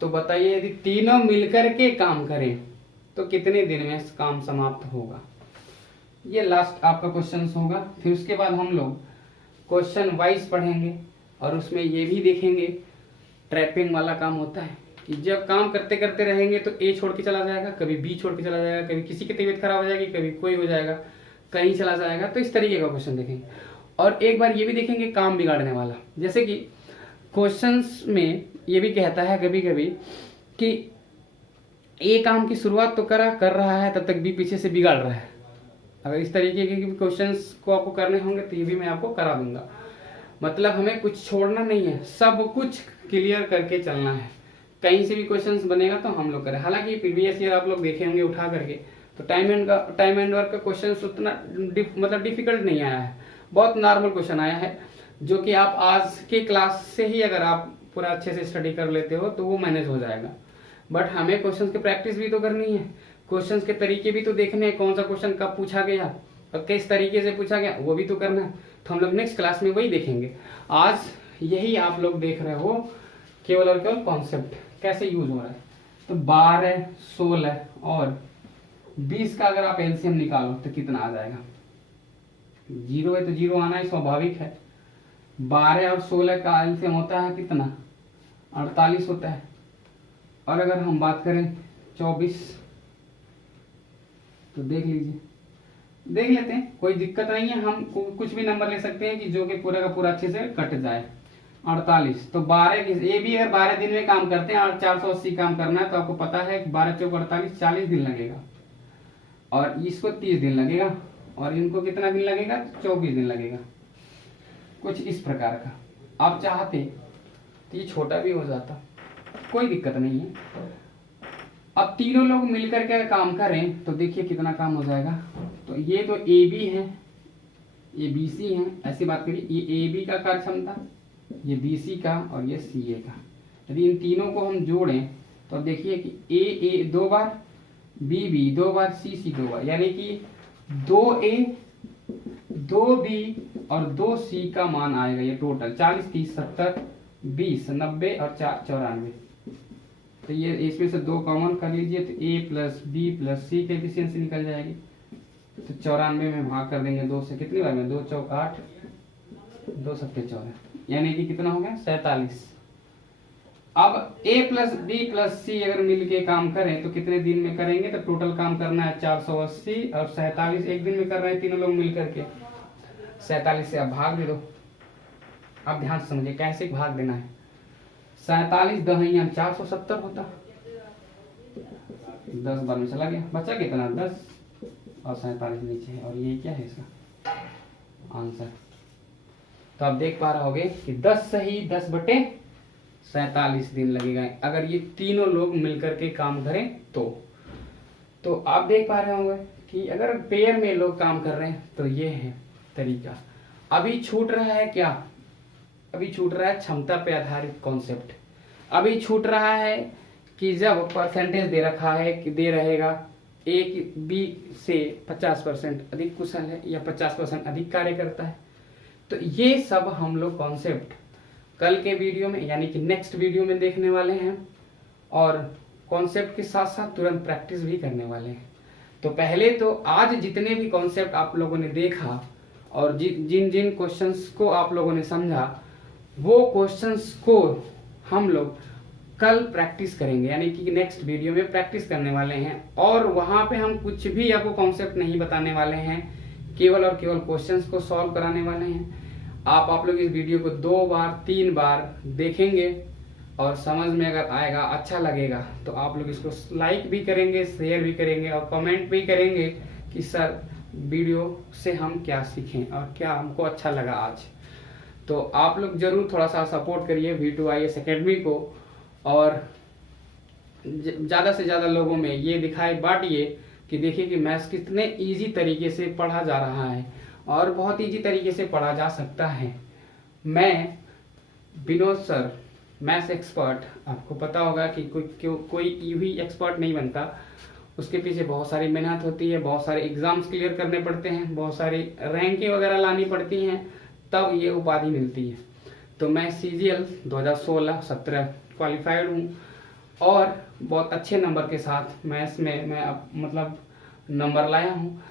तो बताइए यदि तीनों मिलकर के काम करें तो कितने दिन में काम समाप्त होगा। ये लास्ट आपका क्वेश्चन होगा। फिर उसके बाद हम लोग क्वेश्चन वाइज पढ़ेंगे और उसमें ये भी देखेंगे ट्रैपिंग वाला काम होता है कि जब काम करते करते रहेंगे तो ए छोड़ के चला जाएगा, कभी बी छोड़ के चला जाएगा, कभी किसी की तबीयत खराब हो जाएगी, कभी कोई हो जाएगा, कहीं चला जाएगा। तो इस तरीके का क्वेश्चन देखेंगे। और एक बार ये भी देखेंगे काम बिगाड़ने वाला, जैसे कि क्वेश्चंस में ये भी कहता है कभी कभी कि ए काम की शुरुआत तो कर रहा है, तब तक बी पीछे से बिगाड़ रहा है। अगर इस तरीके के क्वेश्चंस को आपको करने होंगे तो ये भी मैं आपको करा दूंगा। मतलब हमें कुछ छोड़ना नहीं है, सब कुछ क्लियर करके चलना है। कहीं से भी क्वेश्चंस बनेगा तो हम लोग करें। हालांकि प्रीवियस ईयर आप लोग देखे होंगे उठा करके, तो टाइम एंड वर्क का क्वेश्चन उतना मतलब डिफिकल्ट नहीं आया है, बहुत नॉर्मल क्वेश्चन आया है, जो कि आप आज के क्लास से ही अगर आप पूरा अच्छे से स्टडी कर लेते हो तो वो मैनेज हो जाएगा। बट हमें क्वेश्चन की प्रैक्टिस भी तो करनी है, क्वेश्चन के तरीके भी तो देखने हैं, कौन सा क्वेश्चन कब पूछा गया और किस तरीके से पूछा गया वो भी तो करना है। तो हम लोग नेक्स्ट क्लास में वही देखेंगे। आज यही आप लोग देख रहे हो केवल और केवल कॉन्सेप्ट कैसे यूज हो रहा है। तो 12, 16 और 20 का अगर आप एलसीएम निकालो तो कितना आ जाएगा। 0 है तो 0 आना ही स्वाभाविक है। 12 और 16 का एलसीएम होता है कितना 48 होता है। और अगर हम बात करें 24। तो देख लीजिए, देख लेते हैं, कोई दिक्कत नहीं है, हम कुछ भी नंबर ले सकते हैं कि जो कि पूरा का पूरा अच्छे से कट जाए। 48, तो 12 ये भी अगर 12 दिन में काम करते हैं और 480 काम करना है तो आपको पता है 12 चौक 48, 40 दिन लगेगा, और इसको 30 दिन लगेगा, और इनको कितना दिन लगेगा, 24 दिन लगेगा, कुछ इस प्रकार का। आप चाहते तो ये छोटा भी हो जाता, कोई दिक्कत नहीं है। अब तीनों लोग मिलकर के काम करें तो देखिए कितना काम हो जाएगा। तो ये तो ए बी है, ये बी सी है, ऐसी बात करिए, ये ए बी का कार्य क्षमता, ये बी सी का, और ये सी ए का। यदि इन तीनों को हम जोड़ें तो देखिए कि ए 2 बार, बी 2 बार, सी 2 बार, यानी कि 2A 2B और 2C का मान आएगा। ये टोटल 40 30 70 20 90 और 94। तो ये इसमें से 2 कॉमन कर लीजिए तो A प्लस बी प्लस सी की एफिशिएंसी निकल जाएगी। तो 94 में भाग कर देंगे 2 से, कितनी बार में, 2 चौक 8, 2 सत्ते 14, यानी कि कितना हो गया, 47। अब A प्लस बी प्लस सी अगर मिल के काम करें तो कितने दिन में करेंगे, तो टोटल काम करना है 480 और 47 एक दिन में कर रहे हैं तीनों लोग मिल करके। 47 से अब भाग दे दो। अब ध्यान से समझिए कैसे भाग देना है। 47 दहिया 470 होता, 10 बार में चला गया, बचा कितना, 10 और 47 नीचे है, और ये क्या है इसका आंसर। तो आप देख पा रहे होगे कि 10 सही 10/47 दिन लगेगा अगर ये तीनों लोग मिलकर के काम करें तो आप देख पा रहे होंगे कि अगर पेयर में लोग काम कर रहे हैं तो ये है तरीका। अभी छूट रहा है क्या, अभी छूट रहा है क्षमता पे आधारित कॉन्सेप्ट। अभी छूट रहा है कि जब परसेंटेज दे रखा है कि दे रहेगा ए बी से 50% अधिक कुशल है या 50% अधिक कार्य करता है, तो ये सब हम लोग कॉन्सेप्ट कल के वीडियो में यानी कि नेक्स्ट वीडियो में देखने वाले हैं, और कॉन्सेप्ट के साथ साथ तुरंत प्रैक्टिस भी करने वाले हैं। तो पहले तो आज जितने भी कॉन्सेप्ट आप लोगों ने देखा और जिन जिन क्वेश्चंस को आप लोगों ने समझा, वो क्वेश्चंस को हम लोग कल प्रैक्टिस करेंगे, यानी कि नेक्स्ट वीडियो में प्रैक्टिस करने वाले हैं। और वहाँ पे हम कुछ भी आपको कॉन्सेप्ट नहीं बताने वाले हैं, केवल और केवल क्वेश्चंस को सॉल्व कराने वाले हैं। आप लोग इस वीडियो को 2 बार 3 बार देखेंगे और समझ में अगर आएगा, अच्छा लगेगा, तो आप लोग इसको लाइक भी करेंगे, शेयर भी करेंगे और कमेंट भी करेंगे कि सर वीडियो से हम क्या सीखें और क्या हमको अच्छा लगा आज। तो आप लोग जरूर थोड़ा सा सपोर्ट करिए V2IAS एकेडमी को, और ज़्यादा से ज़्यादा लोगों में ये दिखाई बांटिए कि देखिए कि मैथ्स कितने इजी तरीके से पढ़ा जा रहा है और बहुत इजी तरीके से पढ़ा जा सकता है। मैं विनोद सर मैथ्स एक्सपर्ट, आपको पता होगा कि कोई यूं ही एक्सपर्ट नहीं बनता, उसके पीछे बहुत सारी मेहनत होती है, बहुत सारे एग्जाम्स क्लियर करने पड़ते हैं, बहुत सारी रैंकें वगैरह लानी पड़ती हैं, तब ये उपाधि मिलती है। तो मैं CGL 2016-17 क्वालिफाइड हूँ और बहुत अच्छे नंबर के साथ मैथ्स में मैं मतलब नंबर लाया हूँ।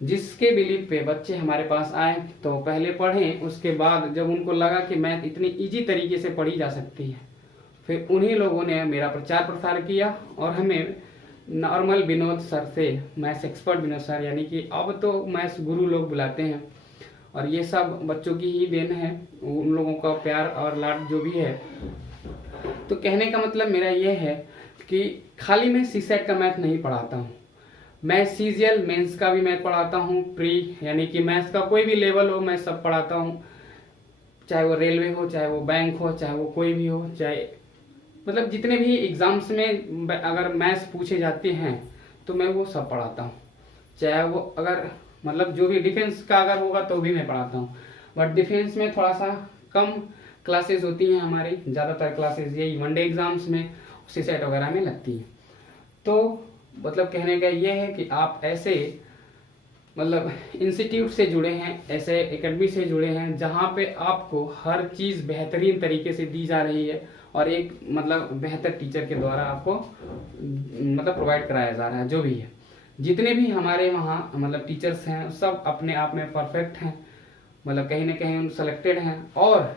जिसके बिलीव पे बच्चे हमारे पास आए तो पहले पढ़ें, उसके बाद जब उनको लगा कि मैथ इतनी इजी तरीके से पढ़ी जा सकती है, फिर उन्हीं लोगों ने मेरा प्रचार प्रसार किया और हमें नॉर्मल विनोद सर से मैथ्स एक्सपर्ट विनोद सर, यानी कि अब तो मैथ्स गुरु लोग बुलाते हैं, और ये सब बच्चों की ही देन है, उन लोगों का प्यार और लाड जो भी है। तो कहने का मतलब मेरा ये है कि खाली मैं CSET का मैथ नहीं पढ़ाता हूँ, मैं CGL मेंस का भी मैथ पढ़ाता हूँ, प्री यानी कि मैथ्स का कोई भी लेवल हो मैं सब पढ़ाता हूँ, चाहे वो रेलवे हो, चाहे वो बैंक हो, चाहे वो कोई भी हो, चाहे मतलब जितने भी एग्जाम्स में अगर मैथ्स पूछे जाते हैं तो मैं वो सब पढ़ाता हूँ। चाहे वो अगर मतलब जो भी डिफेंस का अगर होगा तो भी मैं पढ़ाता हूँ, बट डिफेंस में थोड़ा सा कम क्लासेस होती हैं हमारी, ज़्यादातर क्लासेस यही वनडे एग्जाम्स में CSET वगैरह में लगती हैं। तो मतलब कहने का ये है कि आप ऐसे मतलब इंस्टीट्यूट से जुड़े हैं, ऐसे एकेडमी से जुड़े हैं जहाँ पे आपको हर चीज़ बेहतरीन तरीके से दी जा रही है और एक मतलब बेहतर टीचर के द्वारा आपको मतलब प्रोवाइड कराया जा रहा है। जो भी है, जितने भी हमारे वहाँ मतलब टीचर्स हैं सब अपने आप में परफेक्ट हैं, मतलब कहीं ना कहीं सेलेक्टेड हैं, और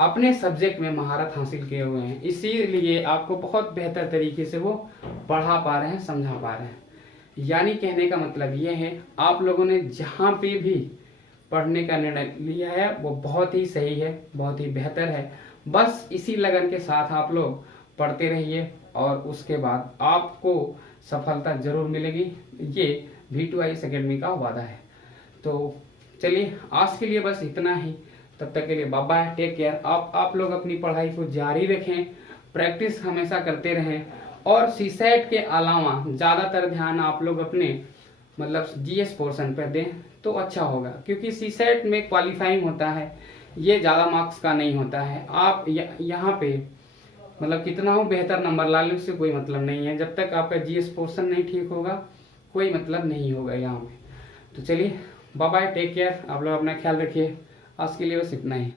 अपने सब्जेक्ट में महारत हासिल किए हुए हैं, इसीलिए आपको बहुत बेहतर तरीके से वो पढ़ा पा रहे हैं, समझा पा रहे हैं। यानी कहने का मतलब ये है, आप लोगों ने जहाँ पे भी पढ़ने का निर्णय लिया है वो बहुत ही सही है, बहुत ही बेहतर है। बस इसी लगन के साथ आप लोग पढ़ते रहिए और उसके बाद आपको सफलता जरूर मिलेगी, ये V2IAS अकेडमी का वादा है। तो चलिए आज के लिए बस इतना ही, तब तक के लिए बाय बाय, टेक केयर। आप लोग अपनी पढ़ाई को जारी रखें, प्रैक्टिस हमेशा करते रहें और सीसेट के अलावा ज़्यादातर ध्यान आप लोग अपने मतलब जीएस पोर्शन पर दें तो अच्छा होगा, क्योंकि सीसेट में क्वालिफाइंग होता है, ये ज़्यादा मार्क्स का नहीं होता है। आप यहाँ पे मतलब कितना हो बेहतर नंबर ला लें उससे कोई मतलब नहीं है, जब तक आपका जीएस पोर्शन नहीं ठीक होगा कोई मतलब नहीं होगा यहाँ पे। तो चलिए बाय बाय, टेक केयर, आप लोग अपना ख्याल रखिए। आज के लिए बस इतना ही।